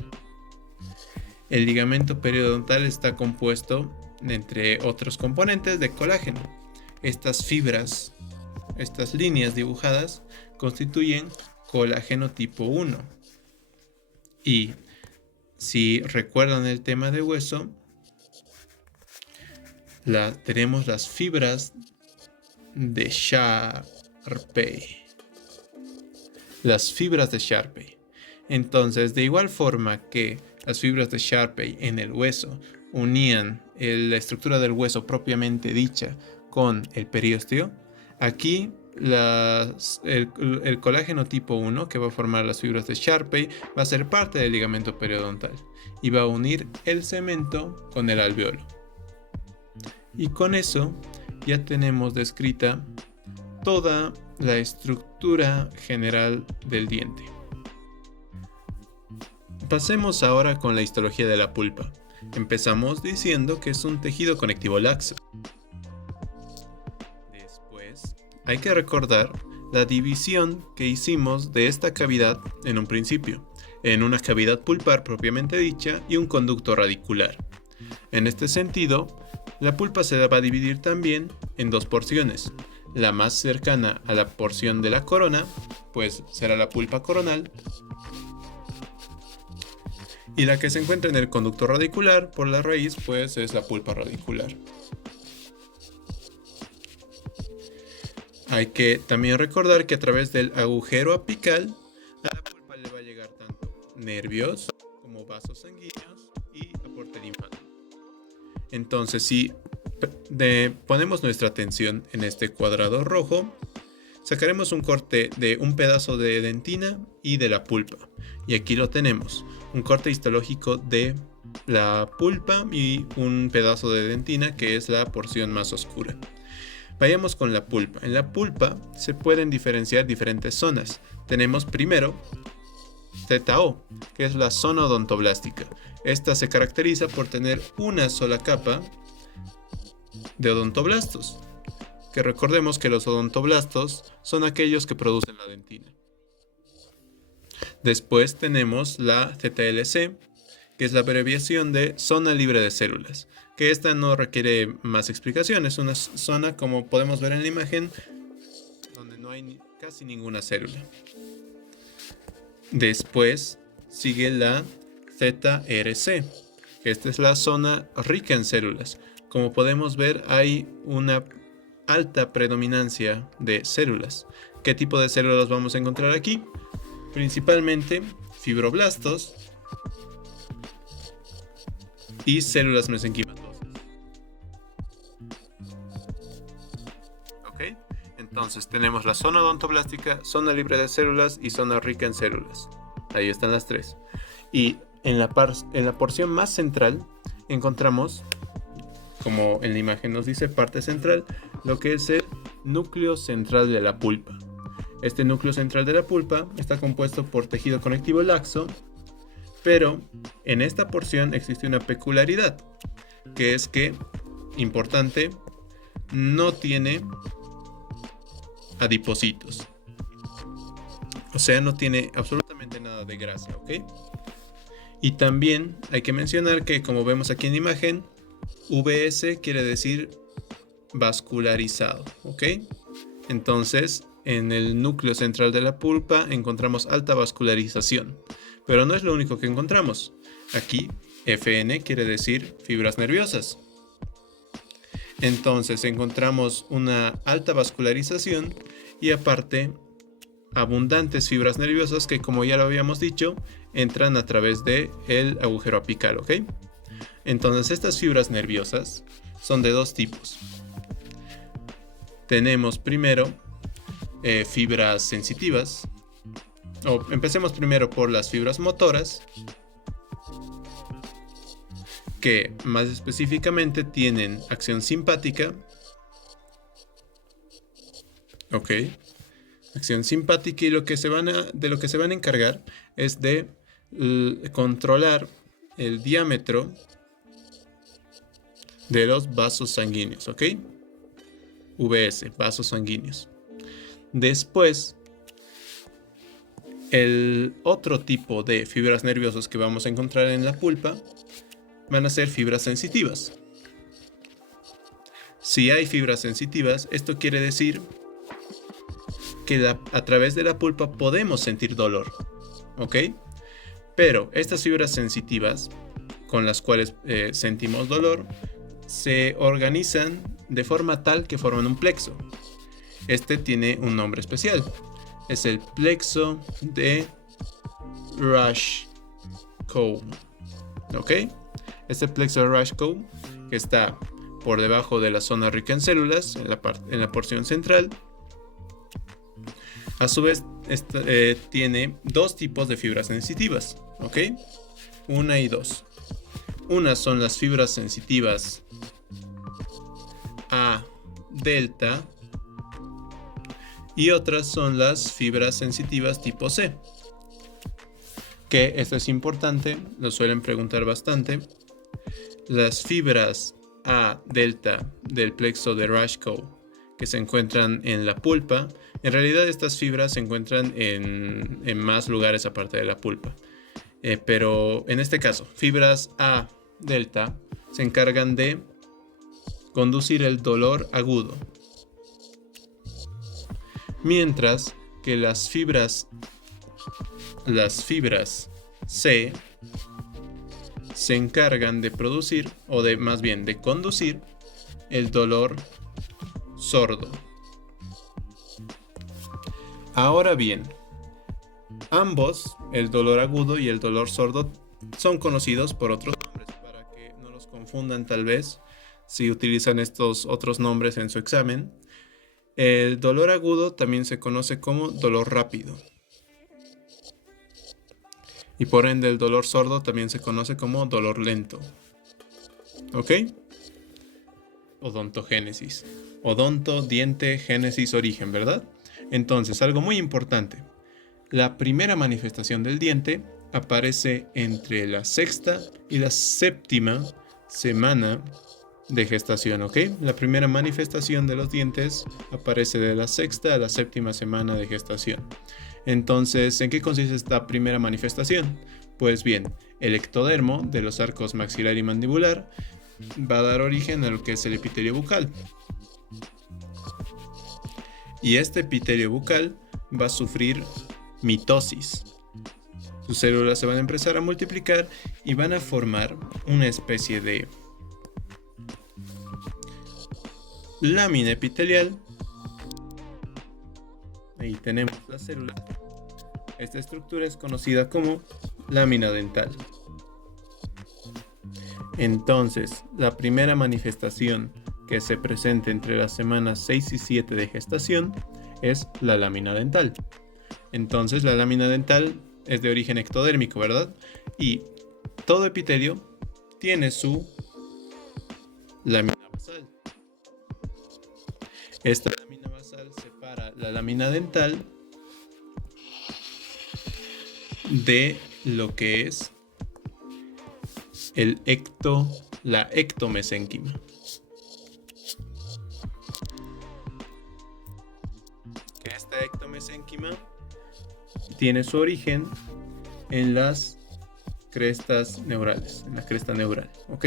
El ligamento periodontal está compuesto, entre otros componentes, de colágeno. Estas fibras, estas líneas dibujadas, constituyen colágeno tipo 1. Y si recuerdan el tema de hueso, tenemos las fibras de Sharpe. Las fibras de Sharpe. Entonces, de igual forma que las fibras de Sharpe en el hueso unían la estructura del hueso propiamente dicha con el periósteo, aquí el colágeno tipo 1 que va a formar las fibras de Sharpe va a ser parte del ligamento periodontal y va a unir el cemento con el alveolo. Y con eso ya tenemos descrita toda la estructura general del diente. Pasemos ahora con la histología de la pulpa. Empezamos diciendo que es un tejido conectivo laxo. Después hay que recordar la división que hicimos de esta cavidad en un principio, en una cavidad pulpar propiamente dicha y un conducto radicular. En este sentido, la pulpa se va a dividir también en dos porciones. La más cercana a la porción de la corona, pues será la pulpa coronal, y la que se encuentra en el conducto radicular por la raíz, pues es la pulpa radicular. Hay que también recordar que a través del agujero apical a la pulpa le va a llegar tanto nervios como vasos sanguíneos y aporte linfático. Entonces, si ponemos nuestra atención en este cuadrado rojo, sacaremos un corte de un pedazo de dentina y de la pulpa. Y aquí lo tenemos, un corte histológico de la pulpa y un pedazo de dentina, que es la porción más oscura. Vayamos con la pulpa. En la pulpa se pueden diferenciar diferentes zonas. Tenemos primero ZO, que es la zona odontoblástica. Esta se caracteriza por tener una sola capa de odontoblastos, que recordemos que los odontoblastos son aquellos que producen la dentina. Después tenemos la ZLC, que es la abreviación de zona libre de células, que esta no requiere más explicación, es una zona, como podemos ver en la imagen, donde no hay casi ninguna célula. Después sigue la ZRC, que esta es la zona rica en células. Como podemos ver, hay una alta predominancia de células. ¿Qué tipo de células vamos a encontrar aquí? Principalmente fibroblastos y células mesenquimatosas. ¿Ok? Entonces tenemos la zona odontoblástica, zona libre de células y zona rica en células. Ahí están las tres. Y en la porción más central encontramos, como en la imagen nos dice, parte central, lo que es el núcleo central de la pulpa. Este núcleo central de la pulpa está compuesto por tejido conectivo laxo, pero en esta porción existe una peculiaridad, que es que, importante, no tiene adipocitos. O sea, no tiene absolutamente nada de grasa, ¿ok? Y también hay que mencionar que, como vemos aquí en la imagen, VS quiere decir vascularizado, ¿ok? Entonces, en el núcleo central de la pulpa encontramos alta vascularización, pero no es lo único que encontramos. Aquí, FN quiere decir fibras nerviosas. Entonces, encontramos una alta vascularización y aparte, abundantes fibras nerviosas que, como ya lo habíamos dicho, entran a través del agujero apical, ¿ok? Entonces, estas fibras nerviosas son de dos tipos. Tenemos primero fibras sensitivas, empecemos primero por las fibras motoras, que más específicamente tienen acción simpática, ok, acción simpática, y de lo que se van a encargar es de controlar el diámetro de los vasos sanguíneos, ok, VS, vasos sanguíneos. Después, el otro tipo de fibras nerviosas que vamos a encontrar en la pulpa van a ser fibras sensitivas. Si hay fibras sensitivas, esto quiere decir que a través de la pulpa podemos sentir dolor, ¿ok? Pero estas fibras sensitivas, con las cuales sentimos dolor, se organizan de forma tal que forman un plexo. Este tiene un nombre especial. Es el plexo de Rushkow. ¿Ok? Este plexo de Rushkow, que está por debajo de la zona rica en células, en la porción central, a su vez tiene dos tipos de fibras sensitivas. ¿Ok? Una y dos. Unas son las fibras sensitivas A delta y otras son las fibras sensitivas tipo C, que esto es importante, lo suelen preguntar bastante. Las fibras A delta del plexo de Rushkow que se encuentran en la pulpa. En realidad estas fibras se encuentran en más lugares aparte de la pulpa. Pero en este caso, fibras A delta se encargan de conducir el dolor agudo. Mientras que las fibras C se encargan de producir, o de más bien de conducir, el dolor sordo. Ahora bien, ambos, el dolor agudo y el dolor sordo, son conocidos por otros nombres, para que no los confundan tal vez si utilizan estos otros nombres en su examen. El dolor agudo también se conoce como dolor rápido. Y por ende el dolor sordo también se conoce como dolor lento. ¿Ok? Odontogénesis. Odonto, diente, génesis, origen, ¿verdad? Entonces, algo muy importante. La primera manifestación del diente aparece entre la sexta y la séptima semana de gestación, ¿ok? La primera manifestación de los dientes aparece de la sexta a la séptima semana de gestación. Entonces, ¿en qué consiste esta primera manifestación? Pues bien, el ectodermo de los arcos maxilar y mandibular va a dar origen a lo que es el epitelio bucal. Y este epitelio bucal va a sufrir mitosis. Sus células se van a empezar a multiplicar y van a formar una especie de lámina epitelial. Ahí tenemos la célula. Esta estructura es conocida como lámina dental. Entonces, la primera manifestación que se presenta entre las semanas 6 y 7 de gestación es la lámina dental. Entonces, la lámina dental es de origen ectodérmico, ¿verdad? Y todo epitelio tiene su lámina basal. Esta lámina basal separa la lámina dental de lo que es la ectomesénquima. Que esta ectomesénquima tiene su origen en las crestas neurales, en la cresta neural, ¿ok?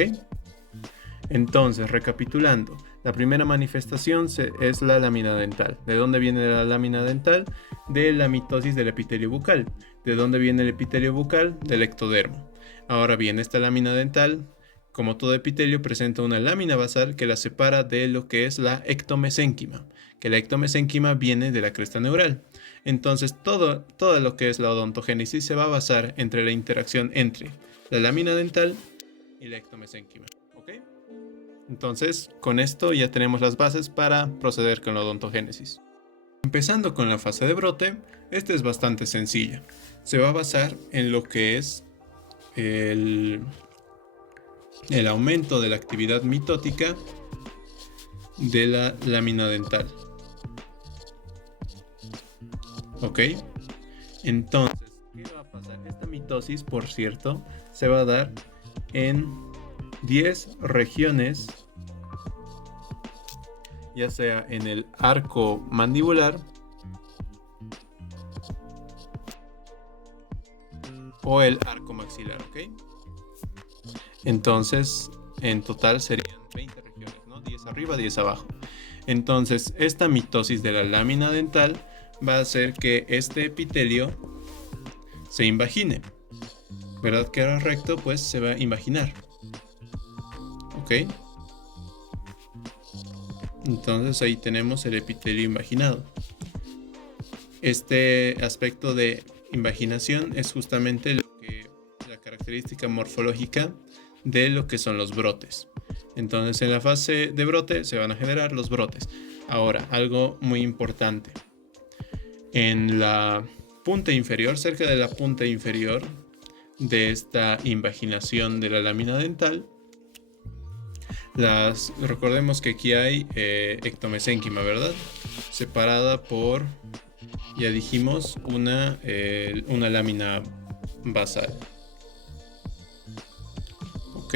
Entonces, recapitulando, la primera manifestación es la lámina dental. ¿De dónde viene la lámina dental? De la mitosis del epitelio bucal. ¿De dónde viene el epitelio bucal? Del ectodermo. Ahora bien, esta lámina dental, como todo epitelio, presenta una lámina basal que la separa de lo que es la ectomesénquima, que la ectomesénquima viene de la cresta neural. Entonces, todo lo que es la odontogénesis se va a basar entre la interacción entre la lámina dental y la ectomesénquima. ¿Ok? Entonces, con esto ya tenemos las bases para proceder con la odontogénesis. Empezando con la fase de brote, esta es bastante sencilla. Se va a basar en lo que es el aumento de la actividad mitótica de la lámina dental. ¿Ok? Entonces, ¿qué va a pasar? Esta mitosis, por cierto, se va a dar en 10 regiones, ya sea en el arco mandibular o el arco maxilar, ¿ok? Entonces, en total serían 20 regiones, ¿no? 10 arriba, 10 abajo. Entonces, esta mitosis de la lámina dental va a hacer que este epitelio se invagine. ¿Verdad que era recto? Pues se va a invaginar. ¿Ok? Entonces ahí tenemos el epitelio invaginado. Este aspecto de invaginación es justamente la característica morfológica de lo que son los brotes. Entonces en la fase de brote se van a generar los brotes. Ahora, algo muy importante. En la punta inferior, cerca de la punta inferior de esta invaginación de la lámina dental, recordemos que aquí hay ectomesénquima, ¿verdad? Separada por, ya dijimos, una lámina basal. ¿Ok?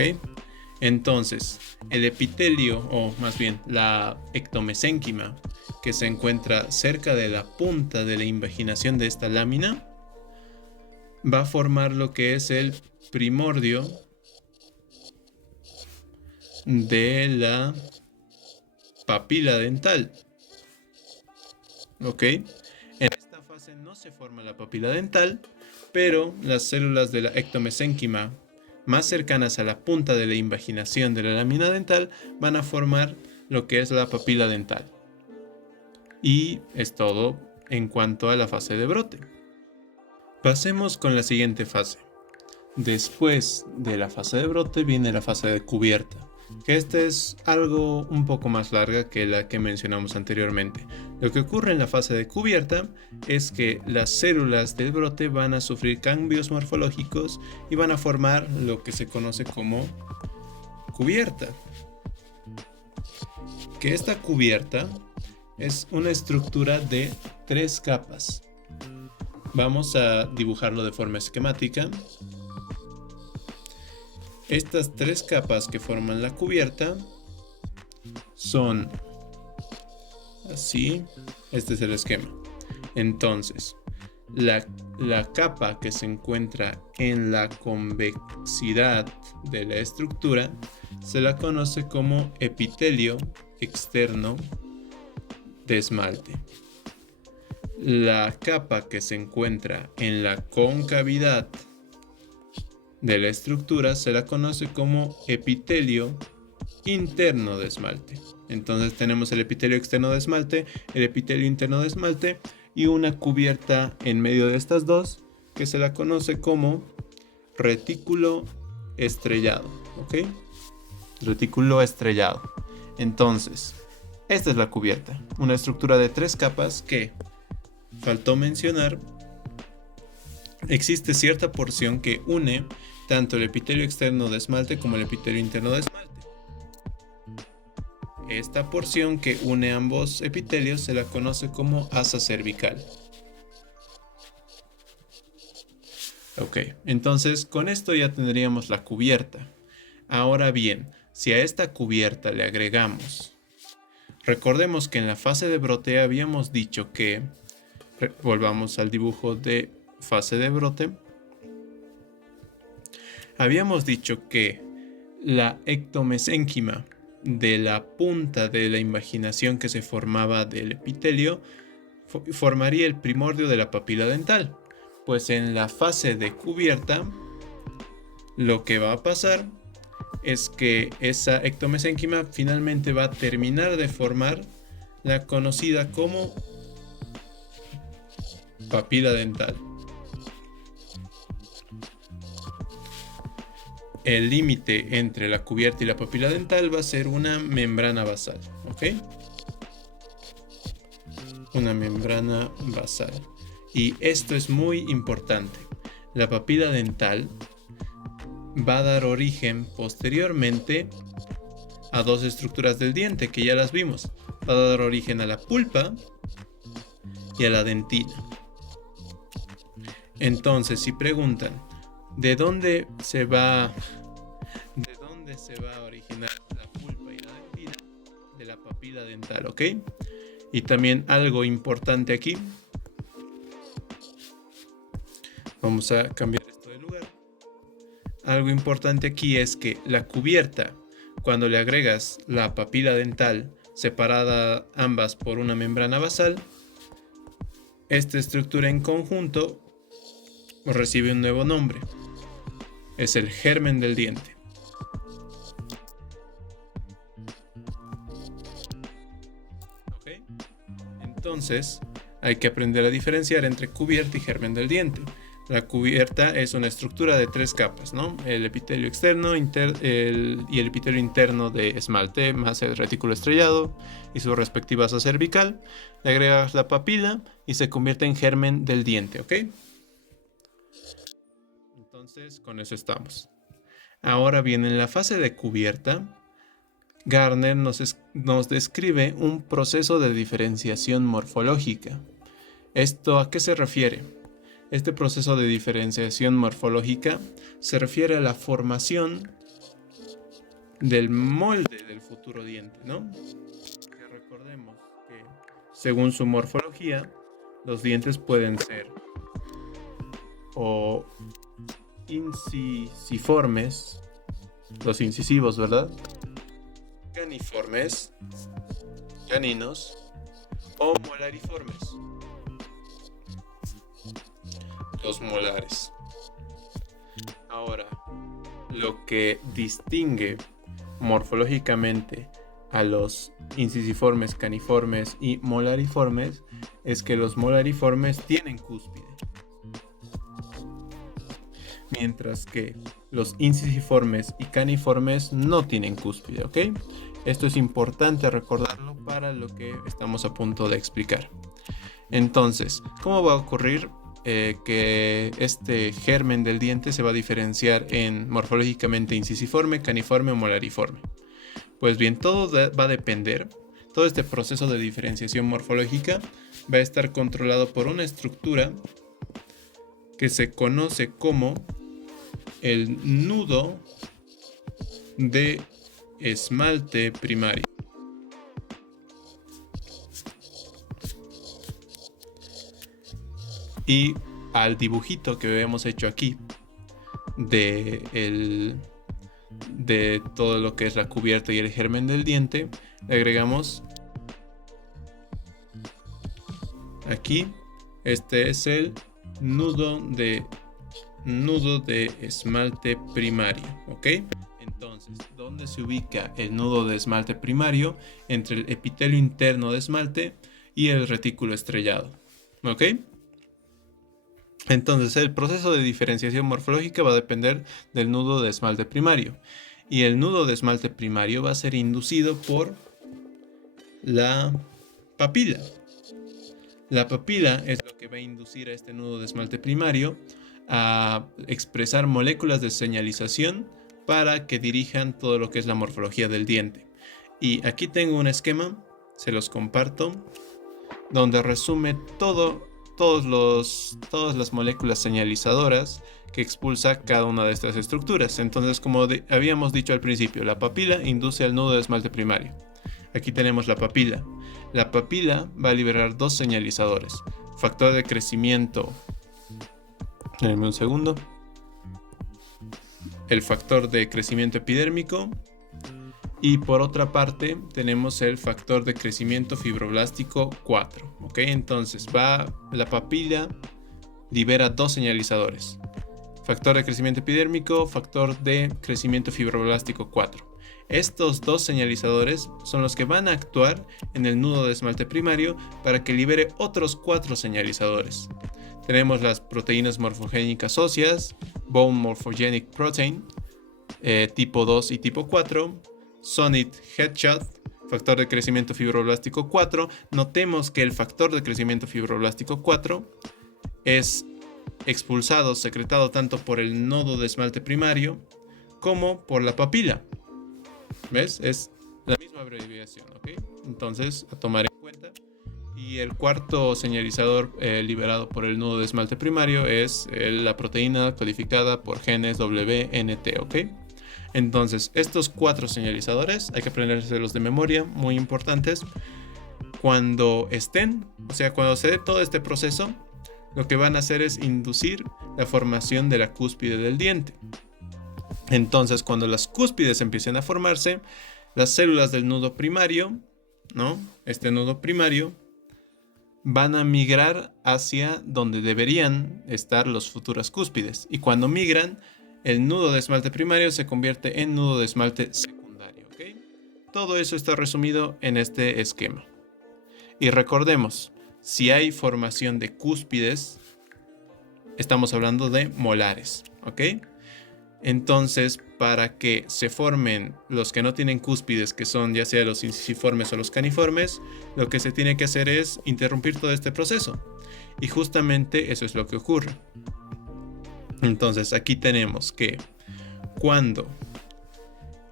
Entonces, el epitelio, o más bien la ectomesénquima, que se encuentra cerca de la punta de la invaginación de esta lámina, va a formar lo que es el primordio de la papila dental. ¿Ok? En esta fase no se forma la papila dental, pero las células de la ectomesénquima más cercanas a la punta de la invaginación de la lámina dental van a formar lo que es la papila dental. Y es todo en cuanto a la fase de brote. Pasemos con la siguiente fase. Después de la fase de brote viene la fase de cubierta, que esta es algo un poco más larga que la que mencionamos anteriormente. Lo que ocurre en la fase de cubierta es que las células del brote van a sufrir cambios morfológicos y van a formar lo que se conoce como cubierta. Que esta cubierta es una estructura de 3 capas. Vamos a dibujarlo de forma esquemática. Estas 3 capas que forman la cubierta son así. Este es el esquema. Entonces, la capa que se encuentra en la convexidad de la estructura se la conoce como epitelio externo de esmalte. La capa que se encuentra en la concavidad de la estructura se la conoce como epitelio interno de esmalte. Entonces tenemos el epitelio externo de esmalte, el epitelio interno de esmalte y una cubierta en medio de estas dos que se la conoce como retículo estrellado. ¿Ok? Retículo estrellado. Entonces, esta es la cubierta, una estructura de 3 capas que, faltó mencionar, existe cierta porción que une tanto el epitelio externo de esmalte como el epitelio interno de esmalte. Esta porción que une ambos epitelios se la conoce como asa cervical. Ok, entonces con esto ya tendríamos la cubierta. Ahora bien, si a esta cubierta le agregamos, recordemos que en la fase de brote habíamos dicho que, volvamos al dibujo de fase de brote, habíamos dicho que la ectomesénquima de la punta de la invaginación que se formaba del epitelio formaría el primordio de la papila dental. Pues en la fase de cubierta lo que va a pasar es que esa ectomesénquima finalmente va a terminar de formar la conocida como papila dental. El límite entre la cubierta y la papila dental va a ser una membrana basal, ¿ok? Una membrana basal. Y esto es muy importante. La papila dental va a dar origen posteriormente a 2 estructuras del diente que ya las vimos. Va a dar origen a la pulpa y a la dentina. Entonces, si preguntan, ¿de dónde se va a originar la pulpa y la dentina? De la papila dental, ¿ok? Y también algo importante aquí. Vamos a cambiar esto de lugar. Algo importante aquí es que la cubierta, cuando le agregas la papila dental separada ambas por una membrana basal, esta estructura en conjunto recibe un nuevo nombre. Es el germen del diente. ¿Ok? Entonces, hay que aprender a diferenciar entre cubierta y germen del diente. La cubierta es una estructura de 3 capas, ¿no? El epitelio externo y el epitelio interno de esmalte, más el retículo estrellado y su respectiva asa cervical. Le agregas la papila y se convierte en germen del diente, ¿ok? Entonces, con eso estamos. Ahora bien, en la fase de cubierta, Gardner nos describe un proceso de diferenciación morfológica. ¿Esto a qué se refiere? Este proceso de diferenciación morfológica se refiere a la formación del molde del futuro diente, ¿no? Que recordemos que según su morfología, los dientes pueden ser o incisiformes, los incisivos, ¿verdad? Caniformes, caninos, o molariformes, los molares. Ahora, lo que distingue morfológicamente a los incisiformes, caniformes y molariformes es que los molariformes tienen cúspide, mientras que los incisiformes y caniformes no tienen cúspide, ¿ok? Esto es importante recordarlo para lo que estamos a punto de explicar. Entonces, ¿cómo va a ocurrir que este germen del diente se va a diferenciar en morfológicamente incisiforme, caniforme o molariforme? Pues bien, todo va a depender, todo este proceso de diferenciación morfológica va a estar controlado por una estructura que se conoce como el nudo de esmalte primario. Y al dibujito que habíamos hecho aquí de todo lo que es la cubierta y el germen del diente, le agregamos aquí, este es el nudo de esmalte primario, ¿ok? Entonces, ¿dónde se ubica el nudo de esmalte primario? Entre el epitelio interno de esmalte y el retículo estrellado, ¿ok? Entonces, el proceso de diferenciación morfológica va a depender del nudo de esmalte primario. Y el nudo de esmalte primario va a ser inducido por la papila. La papila es lo que va a inducir a este nudo de esmalte primario a expresar moléculas de señalización para que dirijan todo lo que es la morfología del diente. Y aquí tengo un esquema, se los comparto, donde resume todas las moléculas señalizadoras que expulsa cada una de estas estructuras. Entonces, como habíamos dicho al principio, la papila induce al nudo de esmalte primario. Aquí tenemos la papila. La papila va a liberar dos señalizadores. Factor de crecimiento. Denme un segundo. El factor de crecimiento epidérmico. Y por otra parte tenemos el factor de crecimiento fibroblástico 4. ¿Ok? Entonces la papila libera dos señalizadores. Factor de crecimiento epidérmico, factor de crecimiento fibroblástico 4. Estos dos señalizadores son los que van a actuar en el nudo de esmalte primario para que libere otros 4 señalizadores. Tenemos las proteínas morfogénicas óseas, Bone Morphogenic Protein, tipo 2 y tipo 4, Sonit Headshot, factor de crecimiento fibroblástico 4. Notemos que el factor de crecimiento fibroblástico 4 es expulsado, secretado tanto por el nodo de esmalte primario como por la papila. ¿Ves? Es la misma abreviación, ¿ok? Entonces, a tomar en cuenta. Y el cuarto señalizador liberado por el nudo de esmalte primario es la proteína codificada por genes WNT, ¿ok? Entonces, estos 4 señalizadores, hay que aprendérselos de memoria, muy importantes. Cuando estén, o sea, cuando se dé todo este proceso, lo que van a hacer es inducir la formación de la cúspide del diente. Entonces, cuando las cúspides empiecen a formarse, las células del nudo primario, ¿no? Este nudo primario, van a migrar hacia donde deberían estar las futuras cúspides. Y cuando migran, el nudo de esmalte primario se convierte en nudo de esmalte secundario, ¿ok? Todo eso está resumido en este esquema. Y recordemos, si hay formación de cúspides, estamos hablando de molares, ¿ok? Entonces, para que se formen los que no tienen cúspides, que son ya sea los incisiformes o los caniformes, lo que se tiene que hacer es interrumpir todo este proceso. Y justamente eso es lo que ocurre. Entonces, aquí tenemos que cuando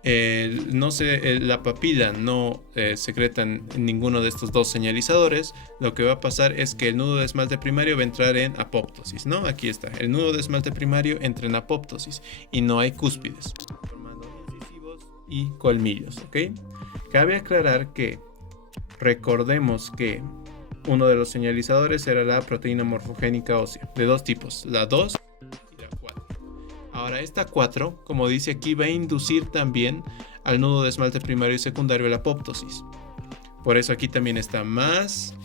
la papila no secreta ninguno de estos dos señalizadores, lo que va a pasar es que el nudo de esmalte primario va a entrar en apoptosis, ¿no? Aquí está, el nudo de esmalte primario entra en apoptosis y no hay cúspides, formando incisivos y colmillos, ¿ok? Cabe aclarar que recordemos que uno de los señalizadores era la proteína morfogénica ósea, de dos tipos, la 2 y la 4. Ahora esta 4, como dice aquí, va a inducir también al nudo de esmalte primario y secundario a la apoptosis. Por eso aquí también está más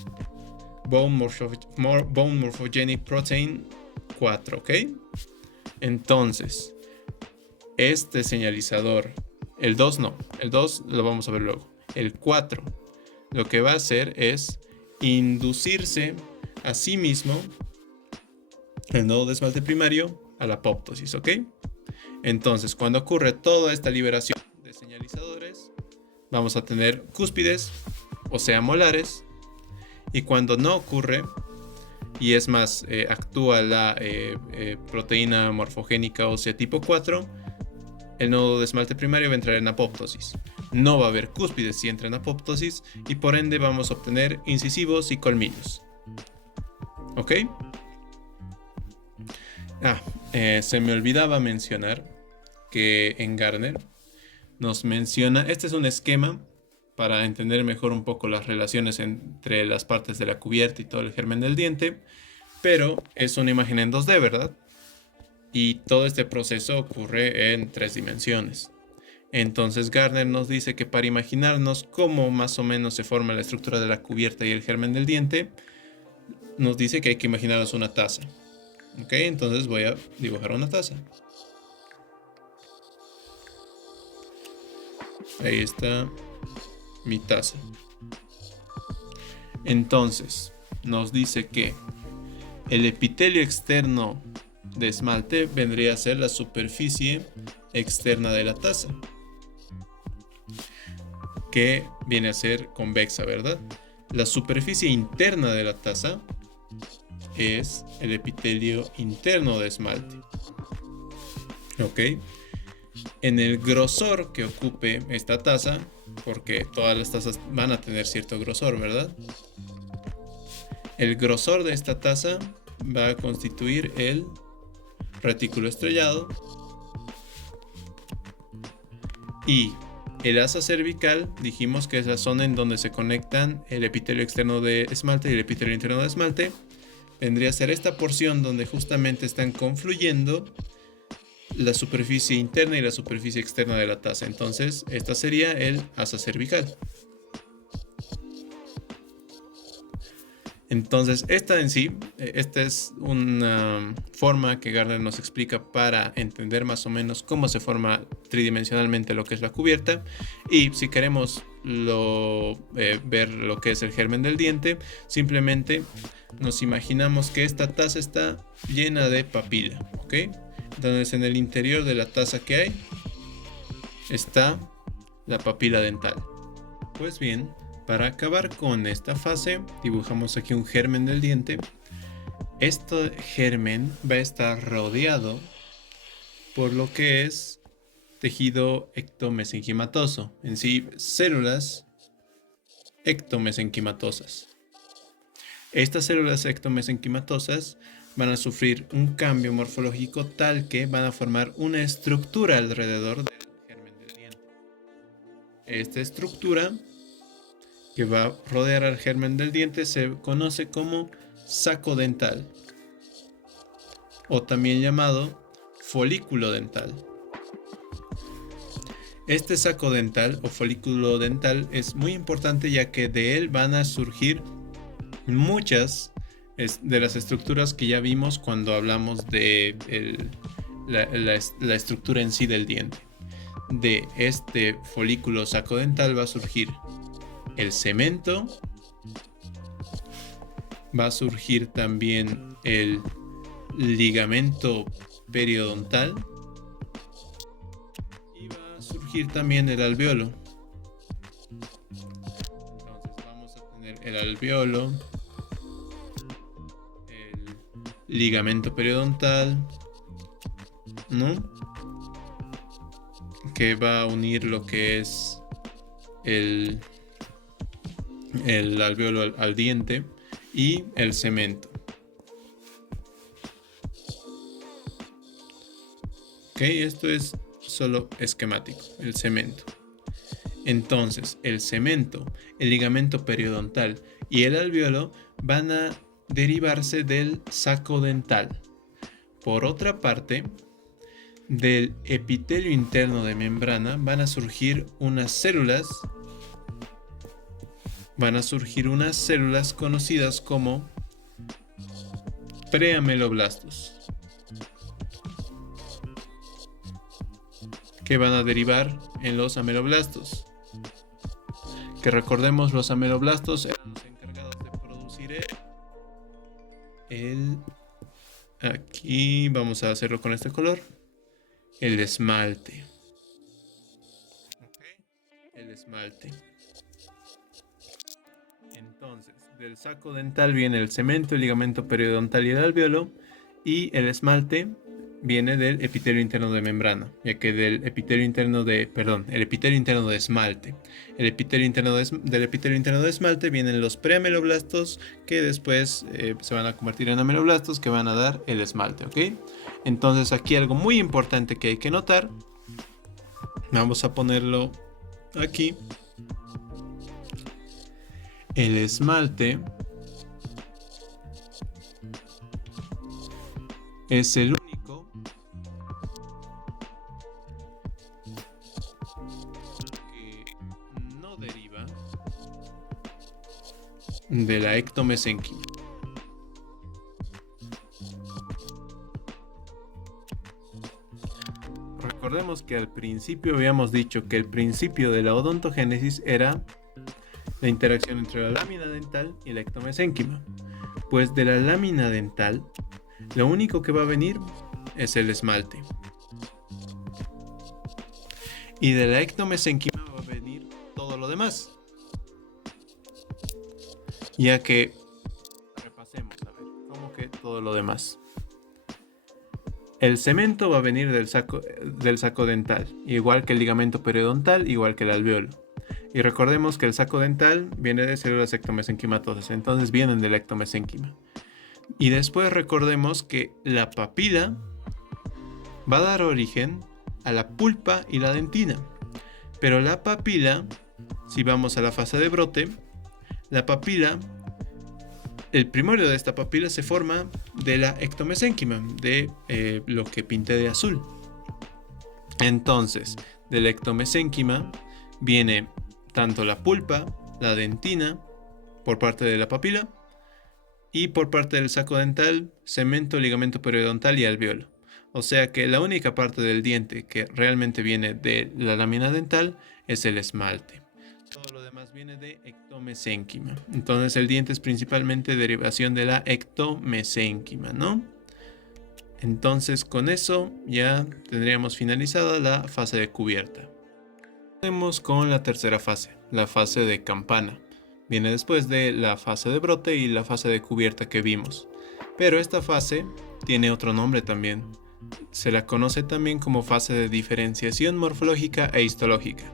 Bone Morphogenic Protein 4, ¿ok? Entonces, este señalizador, el 2 no, el 2 lo vamos a ver luego. El 4 lo que va a hacer es inducirse a sí mismo el nodo de esmalte primario a la apoptosis, ¿ok? Entonces, cuando ocurre toda esta liberación de señalizadores, vamos a tener cúspides, o sea, molares, y cuando no ocurre, y es más, actúa la proteína morfogénica ósea tipo 4, el nodo de esmalte primario va a entrar en apoptosis. No va a haber cúspides si entra en apoptosis y por ende vamos a obtener incisivos y colmillos. ¿Ok? Se me olvidaba mencionar que en Gardner nos menciona, este es un esquema para entender mejor un poco las relaciones entre las partes de la cubierta y todo el germen del diente, pero es una imagen en 2D, ¿verdad? Y todo este proceso ocurre en 3 dimensiones. Entonces Gardner nos dice que para imaginarnos cómo más o menos se forma la estructura de la cubierta y el germen del diente, nos dice que hay que imaginarnos una taza. Ok, entonces voy a dibujar una taza. Ahí está mi taza. Entonces nos dice que el epitelio externo de esmalte vendría a ser la superficie externa de la taza, que viene a ser convexa, ¿verdad? La superficie interna de la taza es el epitelio interno de esmalte. ¿Ok? En el grosor que ocupe esta taza, porque todas las tazas van a tener cierto grosor, ¿verdad? El grosor de esta taza va a constituir el retículo estrellado y el asa cervical, dijimos que es la zona en donde se conectan el epitelio externo de esmalte y el epitelio interno de esmalte. Vendría a ser esta porción donde justamente están confluyendo la superficie interna y la superficie externa de la taza. Entonces, esta sería el asa cervical. Entonces, esta en sí, esta es una forma que Gardner nos explica para entender más o menos cómo se forma tridimensionalmente lo que es la cubierta. Y si queremos ver lo que es el germen del diente, simplemente nos imaginamos que esta taza está llena de papila, ¿ok? Entonces, en el interior de la taza que hay está la papila dental. Pues bien, para acabar con esta fase, dibujamos aquí un germen del diente. Este germen va a estar rodeado por lo que es tejido ectomesenquimatoso, en sí, células ectomesenquimatosas. Estas células ectomesenquimatosas van a sufrir un cambio morfológico tal que van a formar una estructura alrededor del germen del diente. Esta estructura que va a rodear al germen del diente se conoce como saco dental, o también llamado folículo dental. Este saco dental o folículo dental es muy importante, ya que de él van a surgir muchas de las estructuras que ya vimos cuando hablamos de la estructura en sí del diente. De este folículo saco dental va a surgir el cemento, va a surgir también el ligamento periodontal y va a surgir también el alveolo. Entonces vamos a tener el alveolo, el ligamento periodontal, ¿no? Que va a unir lo que es el alveolo al diente, y el cemento. Ok, esto es solo esquemático, el cemento. Entonces, el cemento, el ligamento periodontal y el alvéolo van a derivarse del saco dental. Por otra parte, del epitelio interno de membrana van a surgir unas células conocidas como preameloblastos, que van a derivar en los ameloblastos. Que recordemos, los ameloblastos eran los encargados de producir aquí vamos a hacerlo con este color, el esmalte. El esmalte. Entonces, del saco dental viene el cemento, el ligamento periodontal y el alvéolo, y el esmalte viene del epitelio interno de membrana, ya que el epitelio interno de esmalte. Del epitelio interno de esmalte vienen los preameloblastos, que después se van a convertir en ameloblastos, que van a dar el esmalte, ¿ok? Entonces aquí algo muy importante que hay que notar, vamos a ponerlo aquí. El esmalte es el único que no deriva de la ectomesénquima. Recordemos que al principio habíamos dicho que el principio de la odontogénesis era la interacción entre la lámina dental y la ectomesénquima. Pues de la lámina dental, lo único que va a venir es el esmalte. Y de la ectomesénquima va a venir todo lo demás. Ya que, repasemos, a ver, ¿cómo que todo lo demás? El cemento va a venir del saco dental, igual que el ligamento periodontal, igual que el alvéolo. Y recordemos que el saco dental viene de células ectomesenquimatosas, entonces vienen del ectomesénquima. Y después recordemos que la papila va a dar origen a la pulpa y la dentina. Pero la papila, si vamos a la fase de brote, la papila, el primario de esta papila se forma de la ectomesénquima, de lo que pinté de azul. Entonces, de la ectomesénquima viene tanto la pulpa, la dentina, por parte de la papila, y por parte del saco dental, cemento, ligamento periodontal y alvéolo. O sea que la única parte del diente que realmente viene de la lámina dental es el esmalte. Todo lo demás viene de ectomesénquima. Entonces el diente es principalmente derivación de la ectomesénquima, ¿no? Entonces con eso ya tendríamos finalizada la fase de cubierta. Vamos con la tercera fase, la fase de campana. Viene después de la fase de brote y la fase de cubierta que vimos. Pero esta fase tiene otro nombre también. Se la conoce también como fase de diferenciación morfológica e histológica.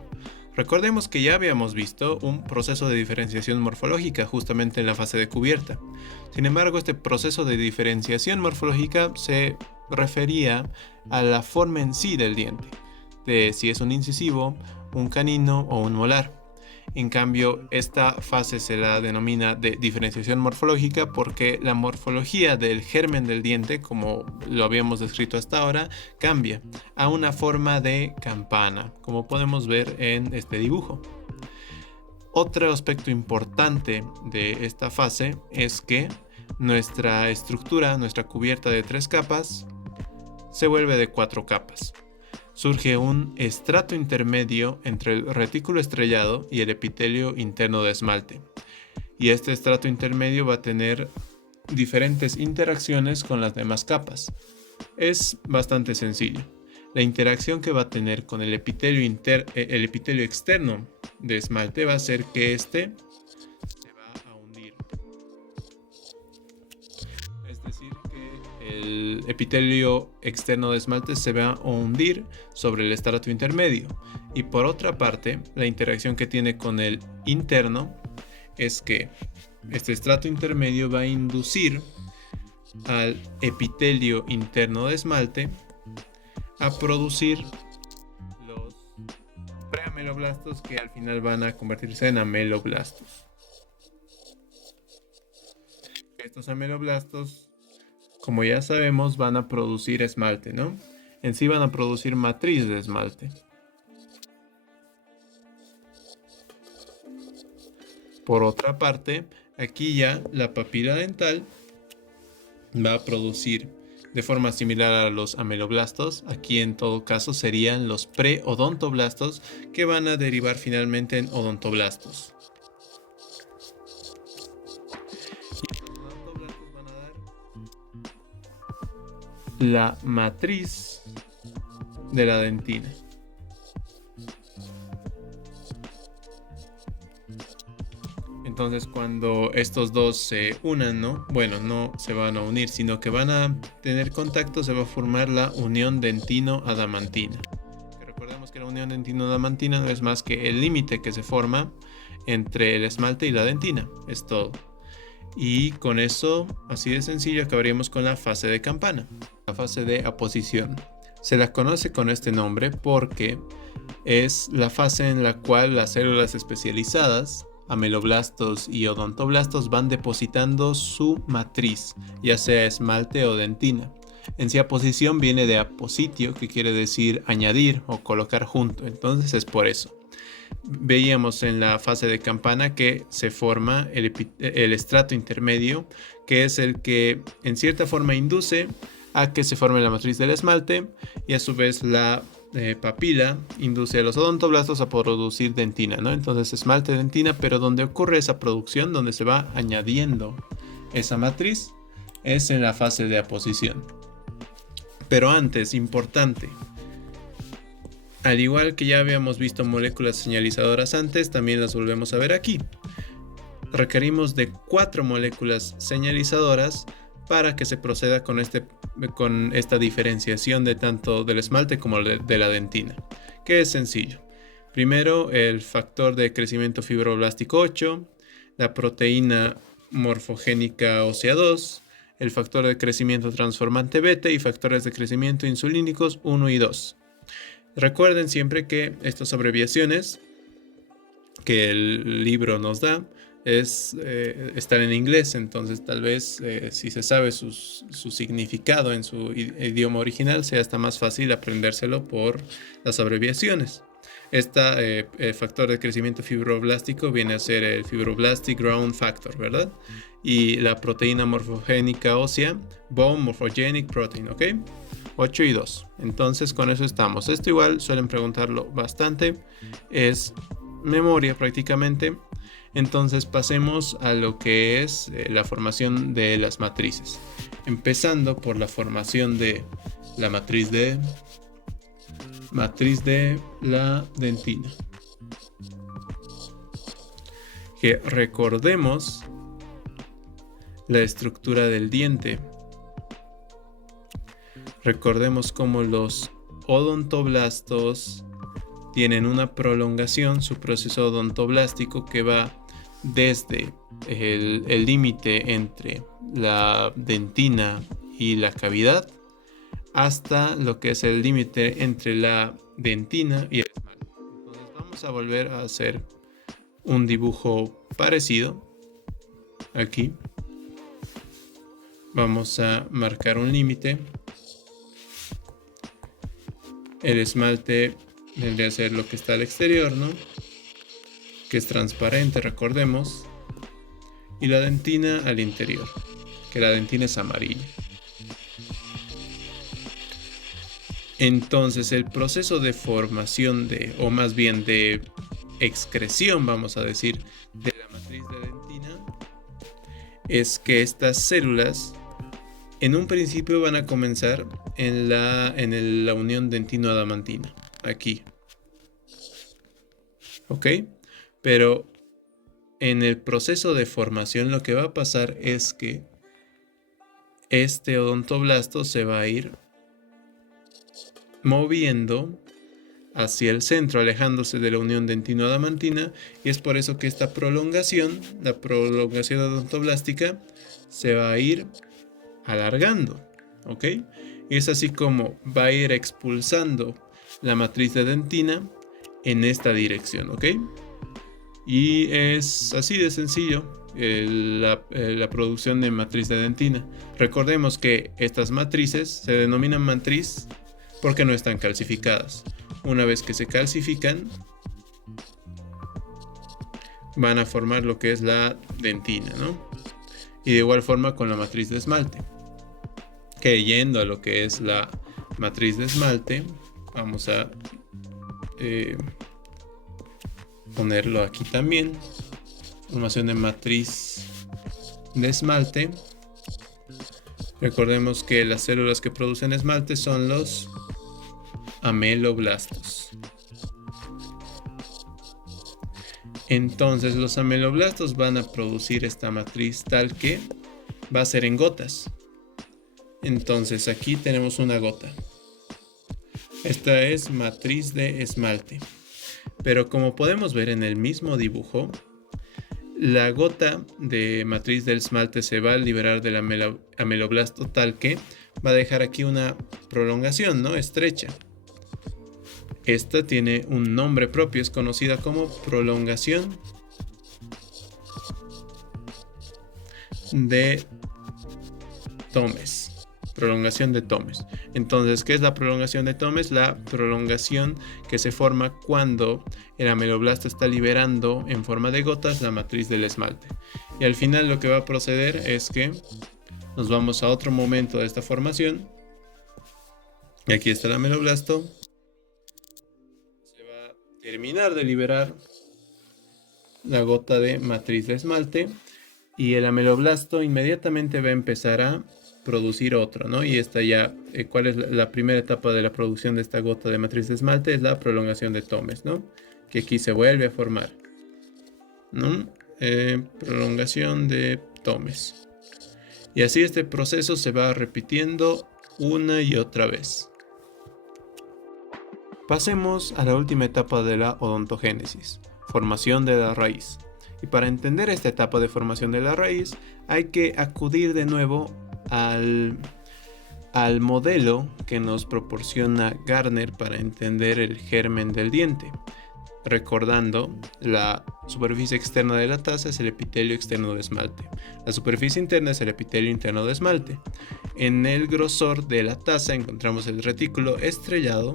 Recordemos que ya habíamos visto un proceso de diferenciación morfológica justamente en la fase de cubierta. Sin embargo, este proceso de diferenciación morfológica se refería a la forma en sí del diente, de si es un incisivo, un canino o un molar. En cambio, esta fase se la denomina de diferenciación morfológica porque la morfología del germen del diente, como lo habíamos descrito hasta ahora, cambia a una forma de campana, como podemos ver en este dibujo. Otro aspecto importante de esta fase es que nuestra estructura, nuestra cubierta de 3 capas, se vuelve de 4 capas. Surge un estrato intermedio entre el retículo estrellado y el epitelio interno de esmalte. Y este estrato intermedio va a tener diferentes interacciones con las demás capas. Es bastante sencillo. La interacción que va a tener con el epitelio externo de esmalte va a hacer que este se va a hundir. Es decir, que el epitelio externo de esmalte se va a hundir sobre el estrato intermedio. Y por otra parte, la interacción que tiene con el interno es que este estrato intermedio va a inducir al epitelio interno de esmalte a producir los ameloblastos que al final van a convertirse en ameloblastos. Estos ameloblastos, como ya sabemos, van a producir esmalte, ¿no? En sí van a producir matriz de esmalte. Por otra parte, aquí ya la papila dental va a producir de forma similar a los ameloblastos. Aquí en todo caso serían los preodontoblastos que van a derivar finalmente en odontoblastos. Y los odontoblastos van a dar la matriz de la dentina. Entonces cuando estos dos se unan, ¿no? Bueno, no se van a unir, sino que van a tener contacto, se va a formar la unión dentino-adamantina. Recordemos que la unión dentino-adamantina no es más que el límite que se forma entre el esmalte y la dentina, es todo. Y con eso, así de sencillo, acabaríamos con la fase de campana, la fase de aposición. Se la conoce con este nombre porque es la fase en la cual las células especializadas, ameloblastos y odontoblastos, van depositando su matriz, ya sea esmalte o dentina. En sí, aposición viene de apositio, que quiere decir añadir o colocar junto, entonces es por eso. Veíamos en la fase de campana que se forma el estrato intermedio, que es el que en cierta forma induce a que se forme la matriz del esmalte, y a su vez la papila induce a los odontoblastos a producir dentina, ¿no? Entonces esmalte, dentina, pero donde ocurre esa producción, donde se va añadiendo esa matriz, es en la fase de aposición. Pero antes, importante, al igual que ya habíamos visto moléculas señalizadoras antes, también las volvemos a ver aquí. Requerimos de 4 moléculas señalizadoras para que se proceda con esta diferenciación de tanto del esmalte como de la dentina, que es sencillo. Primero, el factor de crecimiento fibroblástico 8, la proteína morfogénica ósea 2, el factor de crecimiento transformante beta y factores de crecimiento insulínicos 1 y 2. Recuerden siempre que estas abreviaciones que el libro nos da están en inglés, entonces tal vez si se sabe su significado en su idioma original sea hasta más fácil aprendérselo por las abreviaciones. Este factor de crecimiento fibroblástico viene a ser el Fibroblastic Growth Factor, ¿verdad? Y la proteína morfogénica ósea, Bone Morphogenic Protein, ¿ok? 8 y 2. Entonces con eso estamos. Esto igual suelen preguntarlo bastante. Es memoria prácticamente. Entonces pasemos a lo que es la formación de las matrices. Empezando por la formación de la matriz de la dentina. Que recordemos la estructura del diente. Recordemos cómo los odontoblastos tienen una prolongación, su proceso odontoblástico que va desde el límite entre la dentina y la cavidad hasta lo que es el límite entre la dentina y el esmalte. Entonces vamos a volver a hacer un dibujo parecido. Aquí vamos a marcar un límite. El esmalte vendría a ser lo que está al exterior, ¿no? Que es transparente, recordemos. Y la dentina al interior, que la dentina es amarilla. Entonces el proceso de formación o más bien de excreción, vamos a decir, de la matriz de dentina, es que estas células en un principio van a comenzar en la unión dentino-adamantina, aquí. ¿Ok? Pero en el proceso de formación lo que va a pasar es que este odontoblasto se va a ir moviendo hacia el centro, alejándose de la unión dentino-adamantina, y es por eso que esta prolongación, la prolongación odontoblástica, se va a ir alargando, ¿ok? Y es así como va a ir expulsando la matriz de dentina en esta dirección, ¿ok? Y es así de sencillo la producción de matriz de dentina. Recordemos que estas matrices se denominan matriz porque no están calcificadas. Una vez que se calcifican, van a formar lo que es la dentina, ¿no? Y de igual forma con la matriz de esmalte. Que yendo a lo que es la matriz de esmalte, vamos a ponerlo aquí también. Formación de matriz de esmalte. Recordemos que las células que producen esmalte son los ameloblastos. Entonces los ameloblastos van a producir esta matriz tal que va a ser en gotas. Entonces aquí tenemos una gota. Esta es matriz de esmalte. Pero como podemos ver en el mismo dibujo, la gota de matriz del esmalte se va a liberar del ameloblasto tal que va a dejar aquí una prolongación, ¿no? Estrecha. Esta tiene un nombre propio, es conocida como prolongación de Thomes. Prolongación de Thomes. Entonces, ¿qué es la prolongación de Thomes? La prolongación que se forma cuando el ameloblasto está liberando en forma de gotas la matriz del esmalte. Y al final lo que va a proceder es que nos vamos a otro momento de esta formación. Y aquí está el ameloblasto. Se va a terminar de liberar la gota de matriz de esmalte. Y el ameloblasto inmediatamente va a empezar a producir otro, ¿no? Y esta ya, ¿cuál es la primera etapa de la producción de esta gota de matriz de esmalte? Es la prolongación de Thomes, ¿no? Que aquí se vuelve a formar, ¿no? Prolongación de Thomes. Y así este proceso se va repitiendo una y otra vez. Pasemos a la última etapa de la odontogénesis, formación de la raíz. Y para entender esta etapa de formación de la raíz, hay que acudir de nuevo al modelo que nos proporciona Gardner para entender el germen del diente. Recordando, la superficie externa de la taza es el epitelio externo de esmalte. La superficie interna es el epitelio interno de esmalte. En el grosor de la taza encontramos el retículo estrellado.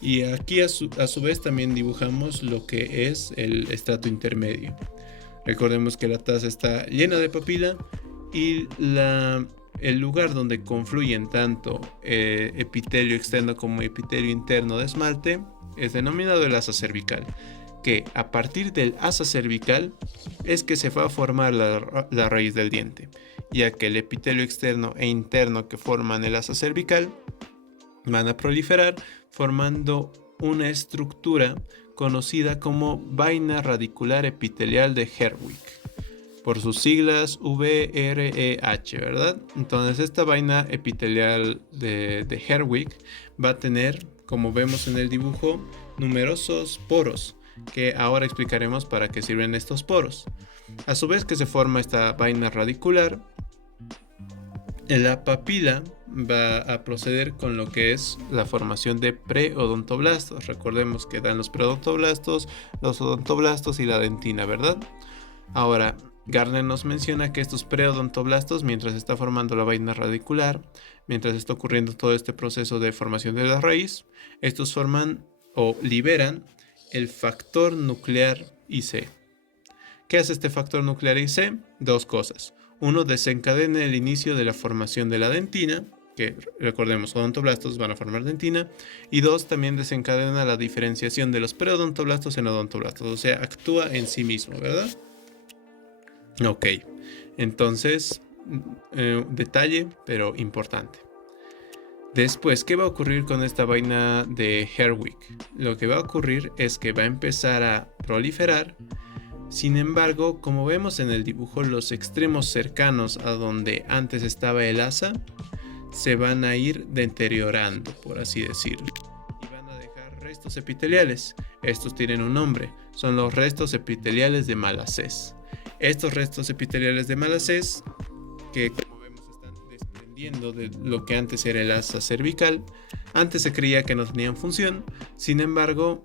Y aquí a su vez también dibujamos lo que es el estrato intermedio. Recordemos que la taza está llena de papila y el lugar donde confluyen tanto epitelio externo como epitelio interno de esmalte es denominado el asa cervical, que a partir del asa cervical es que se va a formar la raíz del diente, ya que el epitelio externo e interno que forman el asa cervical van a proliferar formando una estructura conocida como vaina radicular epitelial de Herwig, por sus siglas VREH, ¿verdad? Entonces esta vaina epitelial de Herwig va a tener, como vemos en el dibujo, numerosos poros, que ahora explicaremos para qué sirven estos poros. A su vez que se forma esta vaina radicular, la papila va a proceder con lo que es la formación de preodontoblastos. Recordemos que dan los preodontoblastos, los odontoblastos y la dentina, ¿verdad? Ahora, Gardner nos menciona que estos preodontoblastos, mientras está formando la vaina radicular, mientras está ocurriendo todo este proceso de formación de la raíz, estos forman o liberan el factor nuclear IC. ¿Qué hace este factor nuclear IC? Dos cosas. Uno, desencadena el inicio de la formación de la dentina, que recordemos, odontoblastos van a formar dentina. Y dos, también desencadena la diferenciación de los preodontoblastos en odontoblastos, o sea, actúa en sí mismo, ¿verdad? Ok, entonces, detalle, pero importante. Después, ¿qué va a ocurrir con esta vaina de Herwig? Lo que va a ocurrir es que va a empezar a proliferar. Sin embargo, como vemos en el dibujo, los extremos cercanos a donde antes estaba el asa se van a ir deteriorando, por así decirlo, y van a dejar restos epiteliales. Estos tienen un nombre, son los restos epiteliales de Malassez. Estos restos epiteliales de Malassez, que como vemos están desprendiendo de lo que antes era el asa cervical, antes se creía que no tenían función. Sin embargo,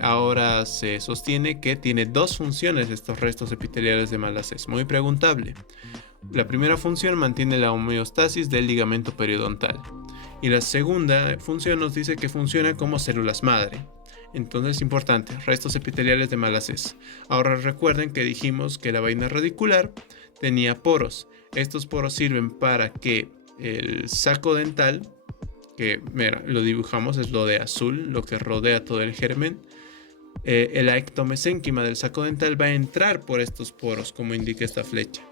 ahora se sostiene que tiene dos funciones estos restos epiteliales de Malassez, muy preguntable. La primera función mantiene la homeostasis del ligamento periodontal y la segunda función nos dice que funciona como células madre. Entonces, importante, restos epiteliales de Malassez. Ahora recuerden que dijimos que la vaina radicular tenía poros. Estos poros sirven para que el saco dental, que mira, lo dibujamos, es lo de azul, lo que rodea todo el germen, el ectomesénquima del saco dental va a entrar por estos poros, como indica esta flecha.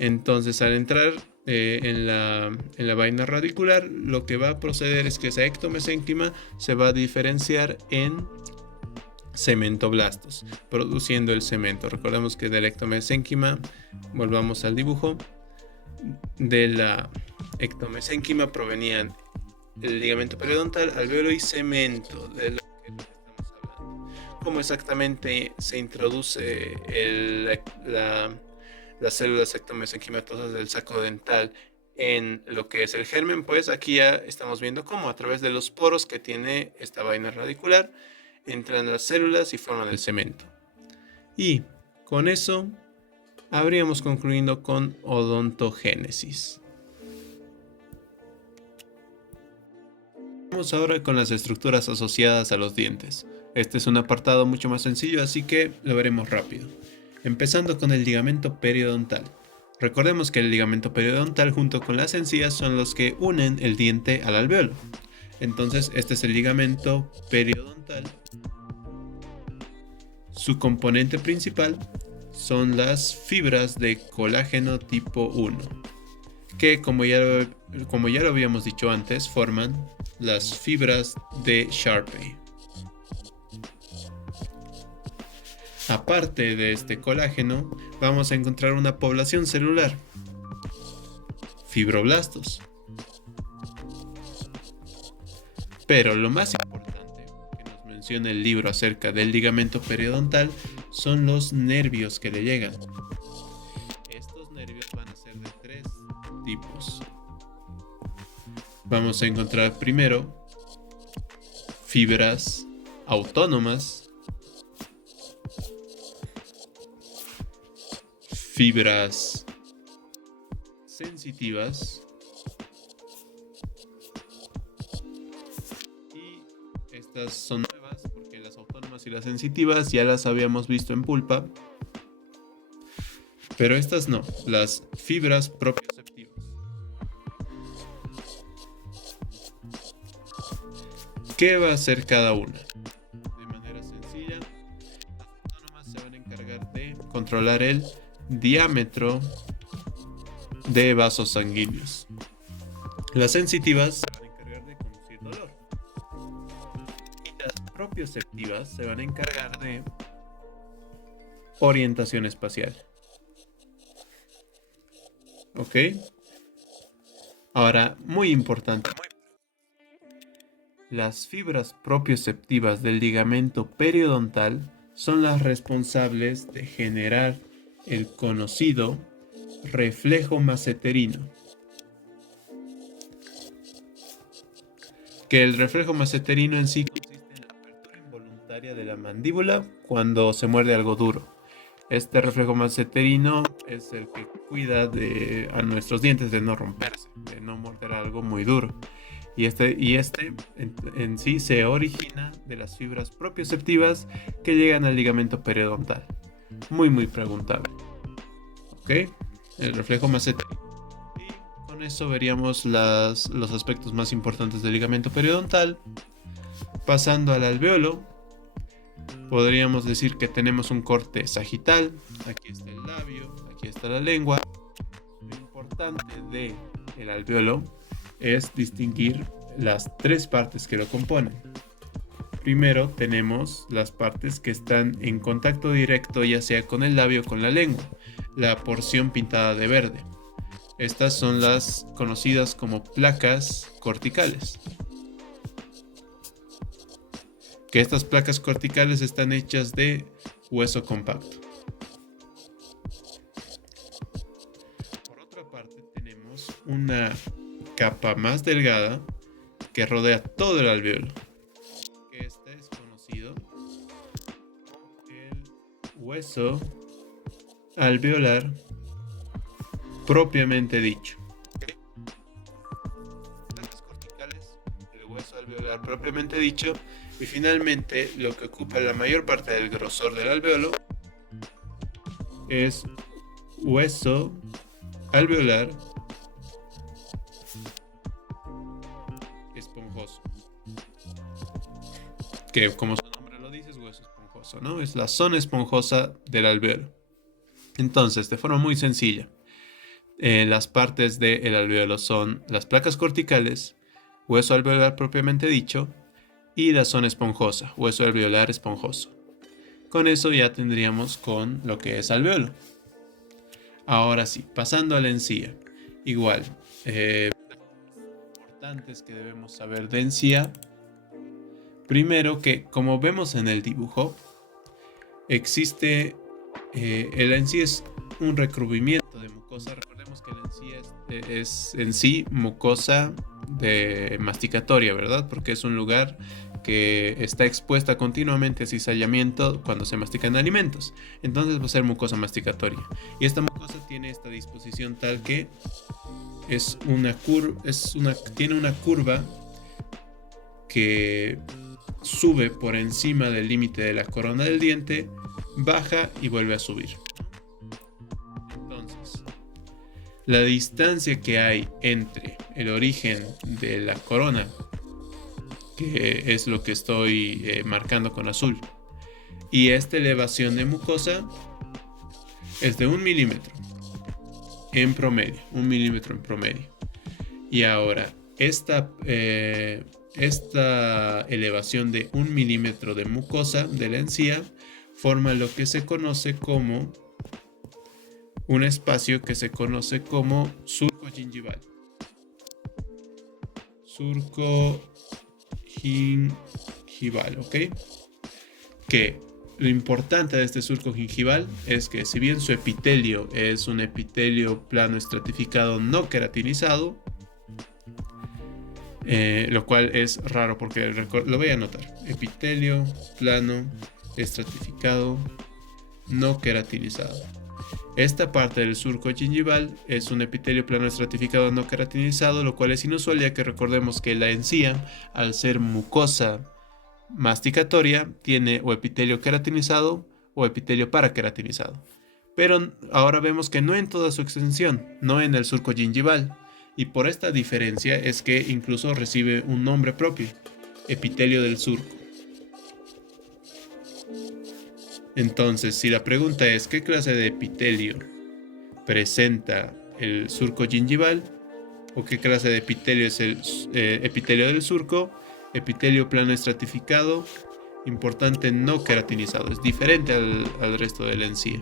Entonces, al entrar en la vaina radicular, lo que va a proceder es que esa ectomesénquima se va a diferenciar en cementoblastos, produciendo el cemento. Recordemos que del ectomesénquima, volvamos al dibujo, de la ectomesénquima provenían el ligamento periodontal, alveolo y cemento, de lo que estamos hablando. ¿Cómo exactamente se introduce las células ectomesenquimatosas del saco dental en lo que es el germen? Pues aquí ya estamos viendo cómo a través de los poros que tiene esta vaina radicular entran las células y forman el cemento. Y con eso habríamos concluido con odontogénesis. Vamos ahora con las estructuras asociadas a los dientes. Este es un apartado mucho más sencillo, así que lo veremos rápido. Empezando con el ligamento periodontal. Recordemos que el ligamento periodontal junto con las encías son los que unen el diente al alveolo. Entonces, este es el ligamento periodontal. Su componente principal son las fibras de colágeno tipo 1, que como ya lo habíamos dicho antes, forman las fibras de Sharpey. Aparte de este colágeno, vamos a encontrar una población celular, fibroblastos. Pero lo más importante que nos menciona el libro acerca del ligamento periodontal son los nervios que le llegan. Estos nervios van a ser de tres tipos. Vamos a encontrar primero fibras autónomas, fibras sensitivas y estas son nuevas porque las autónomas y las sensitivas ya las habíamos visto en pulpa, pero estas no, las fibras propioceptivas. ¿Qué va a hacer cada una? De manera sencilla, las autónomas se van a encargar de controlar el diámetro de vasos sanguíneos. Las sensitivas se van a encargar de conducir dolor. Y las propioceptivas se van a encargar de orientación espacial. ¿Ok? Ahora, muy importante. Las fibras propioceptivas del ligamento periodontal son las responsables de generar el conocido reflejo masseterino. Que el reflejo masseterino en sí consiste en la apertura involuntaria de la mandíbula cuando se muerde algo duro. Este reflejo masseterino es el que cuida a nuestros dientes de no romperse, de no morder algo muy duro. Y este en sí se origina de las fibras propioceptivas que llegan al ligamento periodontal. Muy preguntable. ¿Ok? El reflejo masseterino. Y con eso veríamos los aspectos más importantes del ligamento periodontal. Pasando al alveolo, podríamos decir que tenemos un corte sagital. Aquí está el labio, aquí está la lengua. Lo importante del alveolo es distinguir las tres partes que lo componen. Primero tenemos las partes que están en contacto directo ya sea con el labio o con la lengua, la porción pintada de verde. Estas son las conocidas como placas corticales. Que estas placas corticales están hechas de hueso compacto. Por otra parte tenemos una capa más delgada que rodea todo el alveolo. Este es conocido hueso alveolar propiamente dicho. ¿Okay? Placas corticales, el hueso alveolar propiamente dicho, y finalmente lo que ocupa la mayor parte del grosor del alveolo es hueso alveolar esponjoso, que como su nombre lo dice es hueso esponjoso, ¿no? Es la zona esponjosa del alveolo. Entonces, de forma muy sencilla, las partes del alveolo son las placas corticales, hueso alveolar propiamente dicho, y la zona esponjosa, hueso alveolar esponjoso. Con eso ya tendríamos con lo que es alveolo. Ahora sí, pasando a la encía. Igual, importantes que debemos saber de encía. Primero que, como vemos en el dibujo, existe, la encía es un recubrimiento de mucosa. Recordemos que la encía es en sí mucosa masticatoria, ¿verdad? Porque es un lugar que está expuesta continuamente a cizallamiento cuando se mastican alimentos. Entonces va a ser mucosa masticatoria. Y esta mucosa tiene esta disposición tal que tiene una curva que sube por encima del límite de la corona del diente, baja y vuelve a subir. Entonces, la distancia que hay entre el origen de la corona, que es lo que estoy marcando con azul, y esta elevación de mucosa es de 1 milímetro en promedio, 1 milímetro en promedio. Y ahora, esta elevación de 1 milímetro de mucosa de la encía forma lo que se conoce como un espacio que se conoce como surco gingival. Surco gingival, ¿ok? Que lo importante de este surco gingival es que si bien su epitelio es un epitelio plano estratificado no queratinizado, lo cual es raro porque lo voy a anotar: epitelio plano estratificado no queratinizado. Esta parte del surco gingival es un epitelio plano estratificado no queratinizado, lo cual es inusual, ya que recordemos que la encía, al ser mucosa masticatoria, tiene o epitelio queratinizado o epitelio paraqueratinizado. Pero ahora vemos que no en toda su extensión, no en el surco gingival. Y por esta diferencia es que incluso recibe un nombre propio: epitelio del surco. Entonces, si la pregunta es ¿qué clase de epitelio presenta el surco gingival? ¿O qué clase de epitelio es el epitelio del surco? Epitelio plano estratificado, importante, no queratinizado. Es diferente al resto de la encía.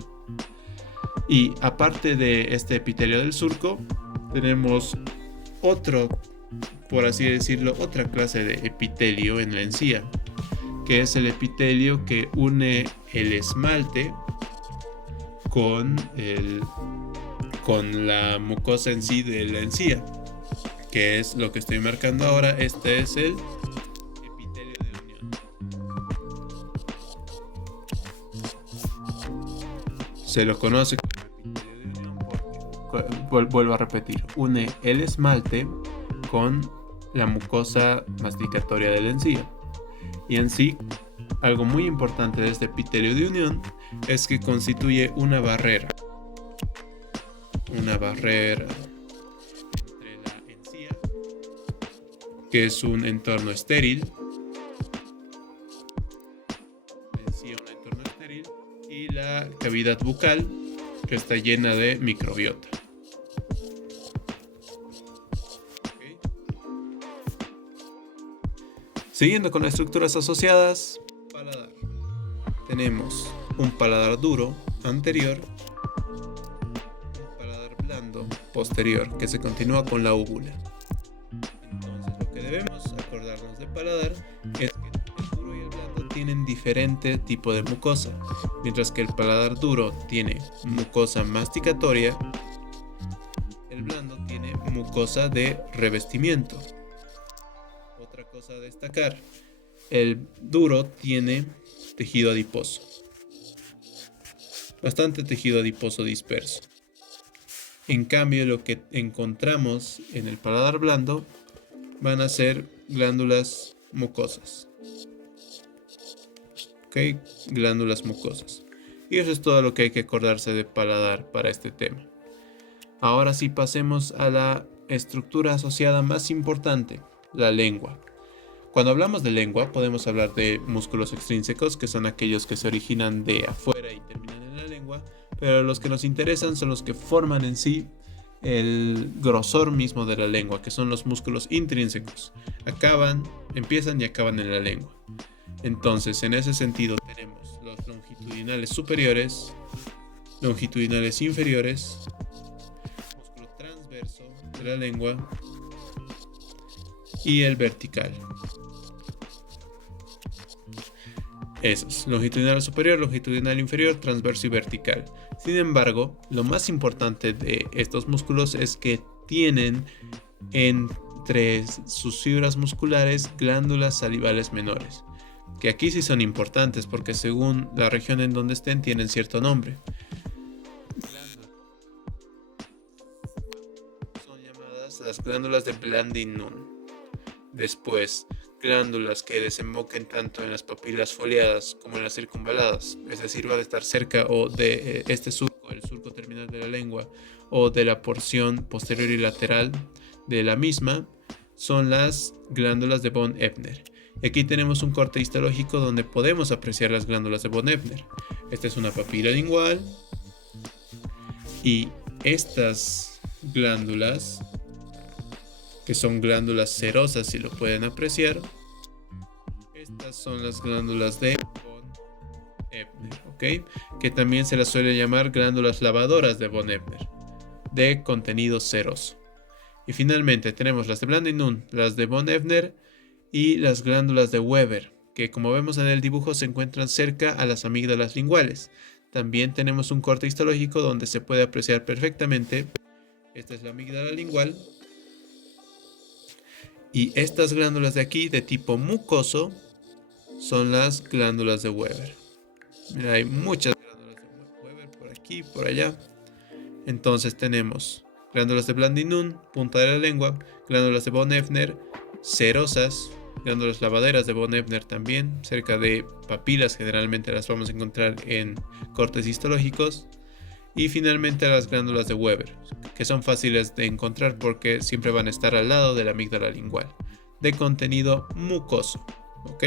Y aparte de este epitelio del surco, tenemos otro, por así decirlo, otra clase de epitelio en la encía, que es el epitelio que une el esmalte con la mucosa en sí de la encía, que es lo que estoy marcando ahora. Este es el epitelio de unión. Se lo conoce como epitelio de unión porque, vuelvo a repetir, une el esmalte con la mucosa masticatoria de la encía. Y en sí, algo muy importante de este epitelio de unión es que constituye una barrera entre la encía, que es un entorno estéril, y la cavidad bucal, que está llena de microbiota. ¿Okay? Siguiendo con las estructuras asociadas, paladar. Tenemos un paladar duro anterior, un paladar blando posterior, que se continúa con la úvula. Entonces, lo que debemos acordarnos de paladar es que el duro y el blando tienen diferente tipo de mucosa. Mientras que el paladar duro tiene mucosa masticatoria, el blando tiene mucosa de revestimiento. Otra cosa a destacar: el duro tiene tejido adiposo. bastante tejido adiposo disperso. En cambio, lo que encontramos en el paladar blando van a ser glándulas mucosas. ¿Ok? Glándulas mucosas. Y eso es todo lo que hay que acordarse de paladar para este tema. Ahora sí pasemos a la estructura asociada más importante, la lengua. Cuando hablamos de lengua podemos hablar de músculos extrínsecos, que son aquellos que se originan de afuera y terminan en la lengua, pero los que nos interesan son los que forman en sí el grosor mismo de la lengua, que son los músculos intrínsecos. Empiezan y acaban en la lengua. Entonces, en ese sentido tenemos los longitudinales superiores, longitudinales inferiores, músculo transverso de la lengua y el vertical. Esos, longitudinal superior, longitudinal inferior, transverso y vertical. Sin embargo, lo más importante de estos músculos es que tienen entre sus fibras musculares glándulas salivales menores, que aquí sí son importantes porque según la región en donde estén tienen cierto nombre. Son llamadas las glándulas de Blandin-Nun. Después, glándulas que desemboquen tanto en las papilas foliadas como en las circunvaladas, es decir, va a estar cerca o de este surco, el surco terminal de la lengua, o de la porción posterior y lateral de la misma, son las glándulas de von Ebner. Aquí tenemos un corte histológico donde podemos apreciar las glándulas de von Ebner. Esta es una papila lingual y estas glándulas, que son glándulas cerosas, si lo pueden apreciar, estas son las glándulas de von Ebner, ¿ok? Que también se las suele llamar glándulas lavadoras de von Ebner, de contenido ceroso. Y finalmente tenemos las de Blandin-Nun, las de von Ebner y las glándulas de Weber, que como vemos en el dibujo se encuentran cerca a las amígdalas linguales. También tenemos un corte histológico donde se puede apreciar perfectamente. Esta es la amígdala lingual. Y estas glándulas de aquí, de tipo mucoso, son las glándulas de Weber. Mira, hay muchas glándulas de Weber por aquí, por allá. Entonces tenemos glándulas de Blandin-Nun, punta de la lengua, glándulas de von Ebner, cerosas, glándulas lavaderas de von Ebner también, cerca de papilas, generalmente las vamos a encontrar en cortes histológicos. Y finalmente las glándulas de Weber, que son fáciles de encontrar porque siempre van a estar al lado de la amígdala lingual, de contenido mucoso. ¿Ok?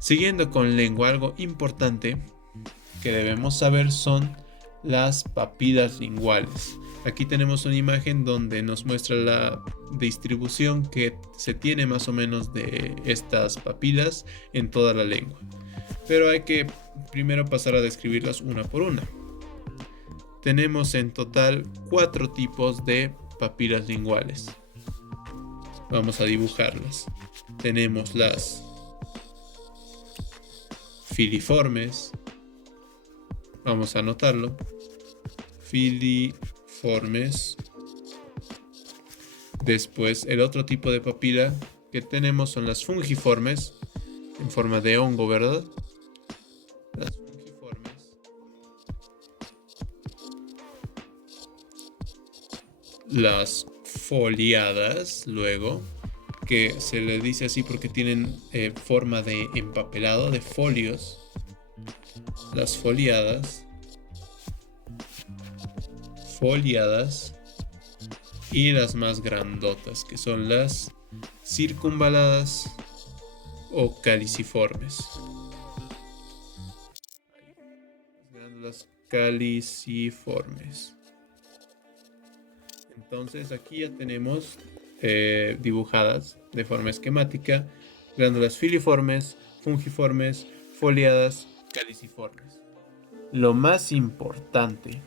Siguiendo con lengua, algo importante que debemos saber son las papilas linguales. Aquí tenemos una imagen donde nos muestra la distribución que se tiene más o menos de estas papilas en toda la lengua. Pero hay que primero pasar a describirlas una por una. Tenemos en total 4 tipos de papilas linguales. Vamos a dibujarlas. Tenemos las filiformes. Vamos a anotarlo. Filiformes. Después, el otro tipo de papila que tenemos son las fungiformes, en forma de hongo, ¿verdad? Las fungiformes. Las foliadas, luego, que se le dice así porque tienen forma de empapelado, de folios. Las foliadas. Y las más grandotas, que son las circunvaladas o caliciformes. Las glándulas caliciformes. Entonces aquí ya tenemos dibujadas de forma esquemática glándulas filiformes, fungiformes, foliadas, caliciformes. Lo más importante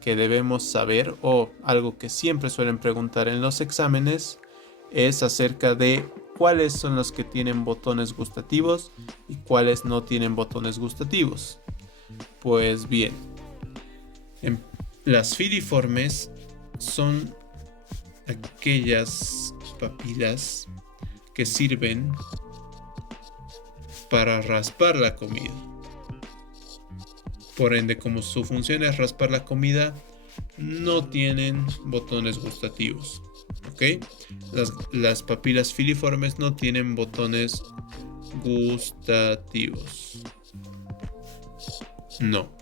que debemos saber, o algo que siempre suelen preguntar en los exámenes, es acerca de cuáles son los que tienen botones gustativos y cuáles no tienen botones gustativos. Pues bien, las filiformes son aquellas papilas que sirven para raspar la comida. Por ende, como su función es raspar la comida, no tienen botones gustativos. ¿Ok? Las papilas filiformes no tienen botones gustativos. No.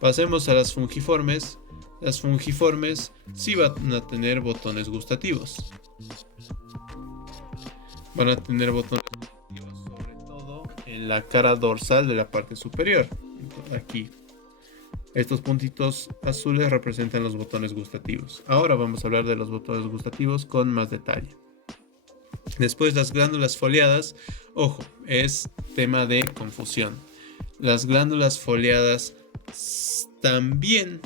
Pasemos a las fungiformes. Las fungiformes sí van a tener botones gustativos. Van a tener botones gustativos sobre todo en la cara dorsal de la parte superior. Entonces, aquí. Estos puntitos azules representan los botones gustativos. Ahora vamos a hablar de los botones gustativos con más detalle. Después, las glándulas foliadas. Ojo, es tema de confusión. Las glándulas foliadas también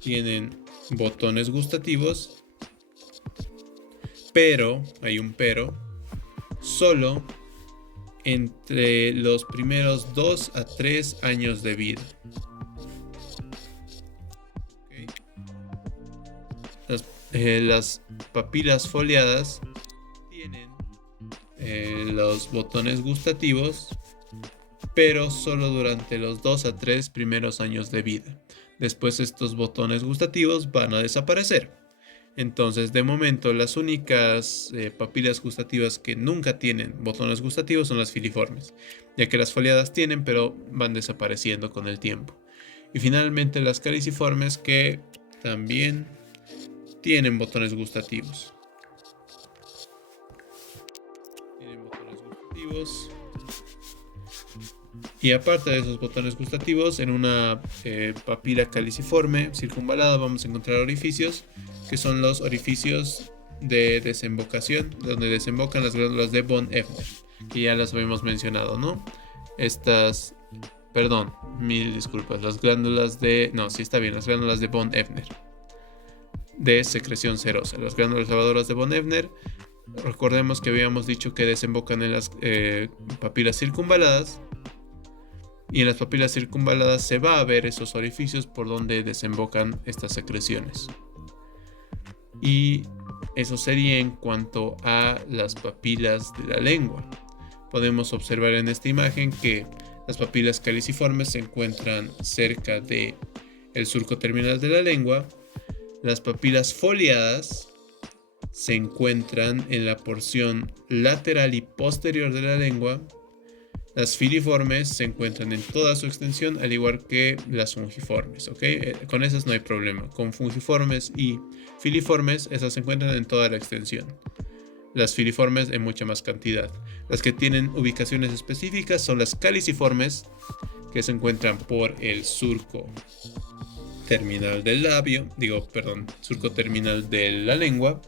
tienen botones gustativos, pero, hay un pero, solo entre los primeros 2 a 3 años de vida. Las papilas foliadas tienen los botones gustativos, pero solo durante los 2 a 3 primeros años de vida. Después estos botones gustativos van a desaparecer. Entonces, de momento, las únicas papilas gustativas que nunca tienen botones gustativos son las filiformes, ya que las foliadas tienen, pero van desapareciendo con el tiempo. Y finalmente las caliciformes, que también tienen botones gustativos. Y aparte de esos botones gustativos, en una papila caliciforme circunvalada vamos a encontrar orificios, que son los orificios de desembocación, donde desembocan las glándulas de von Ebner, que ya las habíamos mencionado, ¿no? Estas, perdón, mil disculpas, las glándulas de, no, sí está bien, las glándulas de von Ebner, de secreción serosa. Las glándulas lavadoras de von Ebner, recordemos que habíamos dicho que desembocan en las papilas circunvaladas, y en las papilas circunvaladas se va a ver esos orificios por donde desembocan estas secreciones. Y eso sería en cuanto a las papilas de la lengua. Podemos observar en esta imagen que las papilas caliciformes se encuentran cerca de el surco terminal de la lengua. Las papilas foliadas se encuentran en la porción lateral y posterior de la lengua. Las filiformes se encuentran en toda su extensión, al igual que las fungiformes, ¿ok? Con esas no hay problema. Con fungiformes y filiformes, esas se encuentran en toda la extensión. Las filiformes en mucha más cantidad. Las que tienen ubicaciones específicas son las caliciformes, que se encuentran por el surco terminal del labio, surco terminal de la lengua,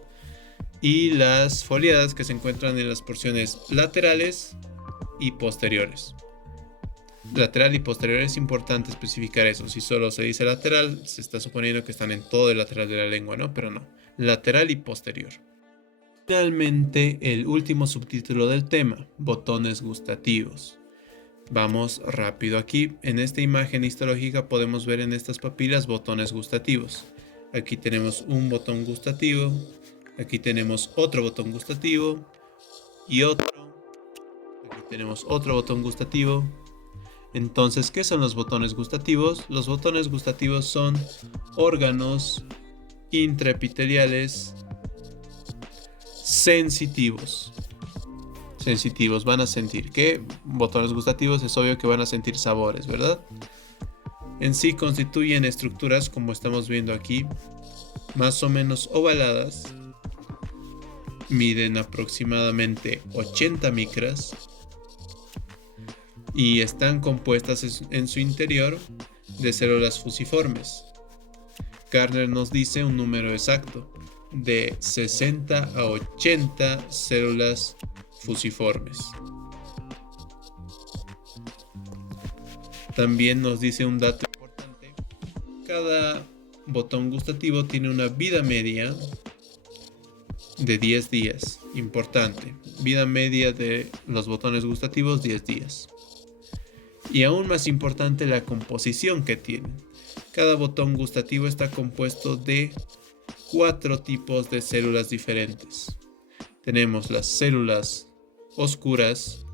y las foliadas, que se encuentran en las porciones laterales y posteriores. Lateral y posterior, es importante especificar eso. Si solo se dice lateral, se está suponiendo que están en todo el lateral de la lengua, ¿no? Pero no, lateral y posterior. Finalmente, el último subtítulo del tema, botones gustativos. Vamos rápido aquí. En esta imagen histológica podemos ver en estas papilas botones gustativos. Aquí tenemos un botón gustativo, aquí tenemos otro botón gustativo y otro. Aquí tenemos otro botón gustativo. Entonces, ¿qué son los botones gustativos? Los botones gustativos son órganos intraepiteliales sensitivos. Van a sentir. ¿Qué? Botones gustativos, es obvio que van a sentir sabores, ¿verdad? En sí constituyen estructuras, como estamos viendo aquí, más o menos ovaladas. Miden aproximadamente 80 micras. Y están compuestas en su interior de células fusiformes. Gardner nos dice un número exacto, de 60 a 80 células fusiformes. También nos dice un dato importante: cada botón gustativo tiene una vida media de 10 días. Importante, vida media de los botones gustativos, 10 días. Y aún más importante, la composición que tienen. Cada botón gustativo está compuesto de 4 tipos de células diferentes. Tenemos las células oscuras,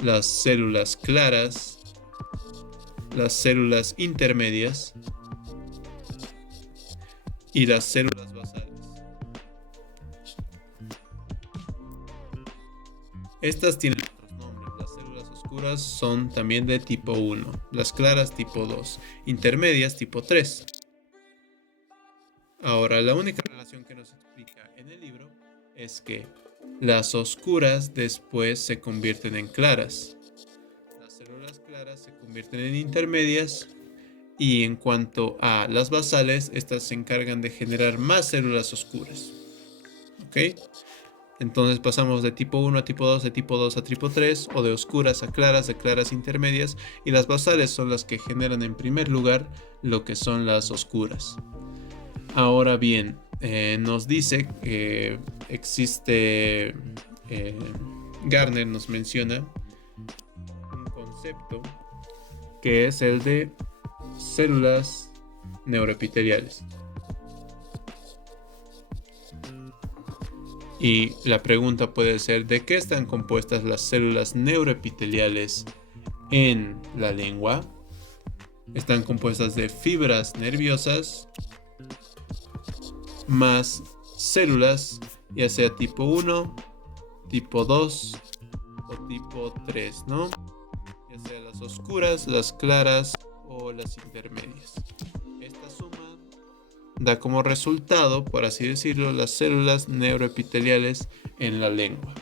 las células claras, las células intermedias y las células basales. Estas tienen otros nombres. Las células oscuras son también de tipo 1, las claras tipo 2, intermedias tipo 3. Ahora, la única relación que nos explica en el libro es que las oscuras después se convierten en claras. Las células claras se convierten en intermedias y en cuanto a las basales, estas se encargan de generar más células oscuras. ¿Ok? Entonces pasamos de tipo 1 a tipo 2, de tipo 2 a tipo 3, o de oscuras a claras, de claras a intermedias, y las basales son las que generan en primer lugar lo que son las oscuras. Ahora bien, nos dice que existe, Gardner nos menciona un concepto que es el de células neuroepiteliales. Y la pregunta puede ser, ¿de qué están compuestas las células neuroepiteliales en la lengua? Están compuestas de fibras nerviosas más células, ya sea tipo 1, tipo 2 o tipo 3, ¿no? Ya sea las oscuras, las claras o las intermedias. Esta suma da como resultado, por así decirlo, las células neuroepiteliales en la lengua.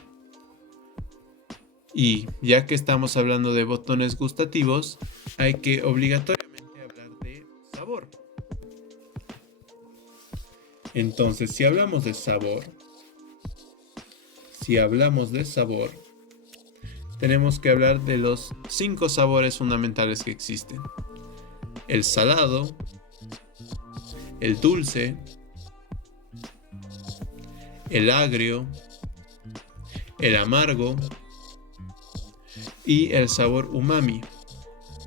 Y ya que estamos hablando de botones gustativos, hay que obligatoriamente hablar de sabor. Entonces, si hablamos de sabor, tenemos que hablar de los 5 sabores fundamentales que existen: el salado, el dulce, el agrio, el amargo y el sabor umami,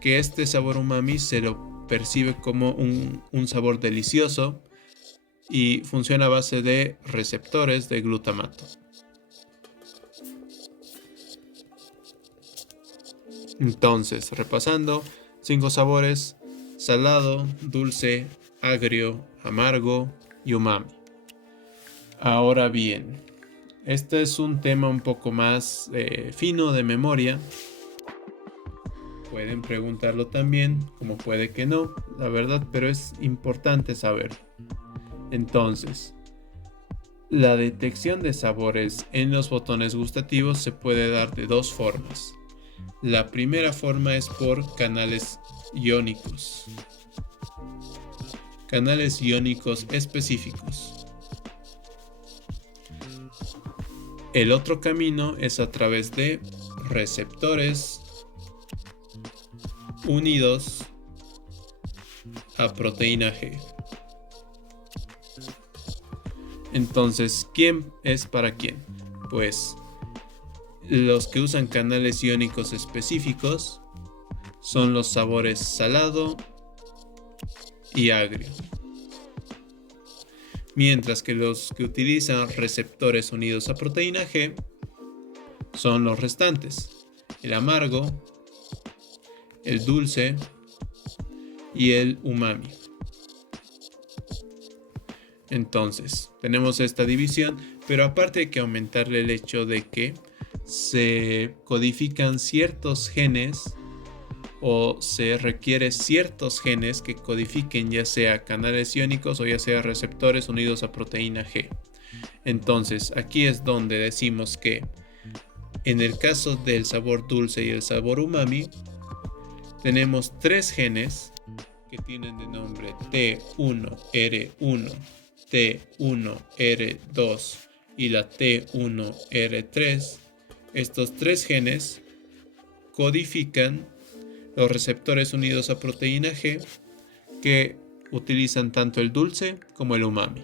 que este sabor umami se lo percibe como un sabor delicioso y funciona a base de receptores de glutamato. Entonces, repasando, 5 sabores: salado, dulce, agrio, amargo y umami. Ahora bien, este es un tema un poco más fino de memoria. Pueden preguntarlo también, como puede que no, la verdad, pero es importante saber. Entonces, la detección de sabores en los botones gustativos se puede dar de 2 formas. La primera forma es por canales iónicos. Canales iónicos específicos. El otro camino es a través de receptores unidos a proteína G. Entonces, ¿quién es para quién? Pues los que usan canales iónicos específicos son los sabores salado y agrio, mientras que los que utilizan receptores unidos a proteína G son los restantes: el amargo, el dulce y el umami. Entonces, tenemos esta división, pero aparte hay que aumentarle el hecho de que se codifican ciertos genes o se requiere ciertos genes que codifiquen ya sea canales iónicos o ya sea receptores unidos a proteína G. Entonces, aquí es donde decimos que en el caso del sabor dulce y el sabor umami, tenemos 3 genes que tienen de nombre T1R1, T1R2 y la T1R3. Estos 3 genes codifican los receptores unidos a proteína G que utilizan tanto el dulce como el umami.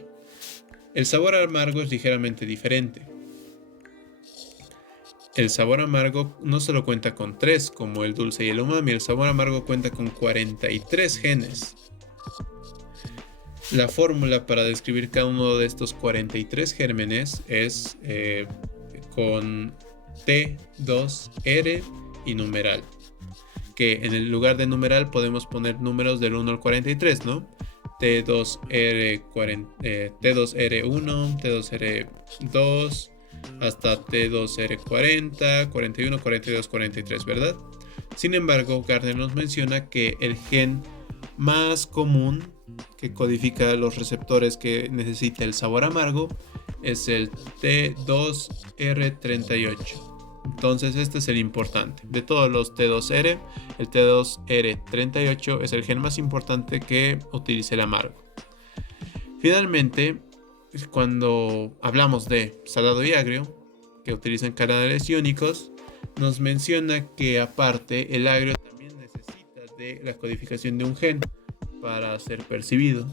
El sabor amargo es ligeramente diferente. El sabor amargo no solo cuenta con 3 como el dulce y el umami, el sabor amargo cuenta con 43 genes. La fórmula para describir cada uno de estos 43 gérmenes es con T2R y numeral. que en el lugar de numeral podemos poner números del 1 al 43, ¿no? T2R1, T2R2 hasta T2R40, 41, 42, 43, ¿verdad? Sin embargo, Gardner nos menciona que el gen más común que codifica los receptores que necesita el sabor amargo es el T2R38. Entonces este es el importante. De todos los T2R, el T2R38 es el gen más importante que utiliza el amargo. Finalmente, cuando hablamos de salado y agrio, que utilizan canales iónicos, nos menciona que aparte el agrio también necesita de la codificación de un gen para ser percibido,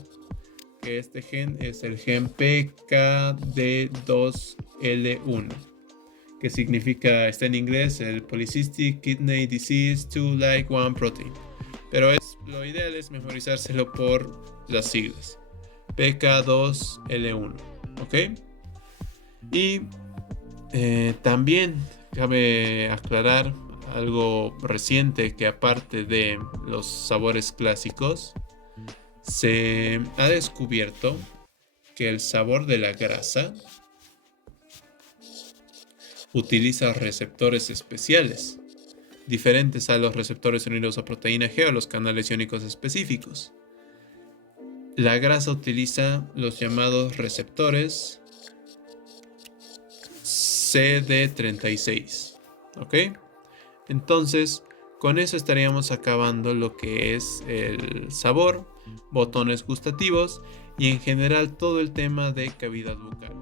que este gen es el gen PKD2L1, que significa, está en inglés, el Polycystic Kidney Disease 2 Like 1 Protein, pero lo ideal es memorizárselo por las siglas PK2L1, ¿ok? Y también cabe aclarar algo reciente, que aparte de los sabores clásicos, se ha descubierto que el sabor de la grasa utiliza receptores especiales, diferentes a los receptores unidos a proteína G o los canales iónicos específicos. La grasa utiliza los llamados receptores CD36, ¿ok? Entonces, con eso estaríamos acabando lo que es el sabor, botones gustativos y en general todo el tema de cavidad bucal.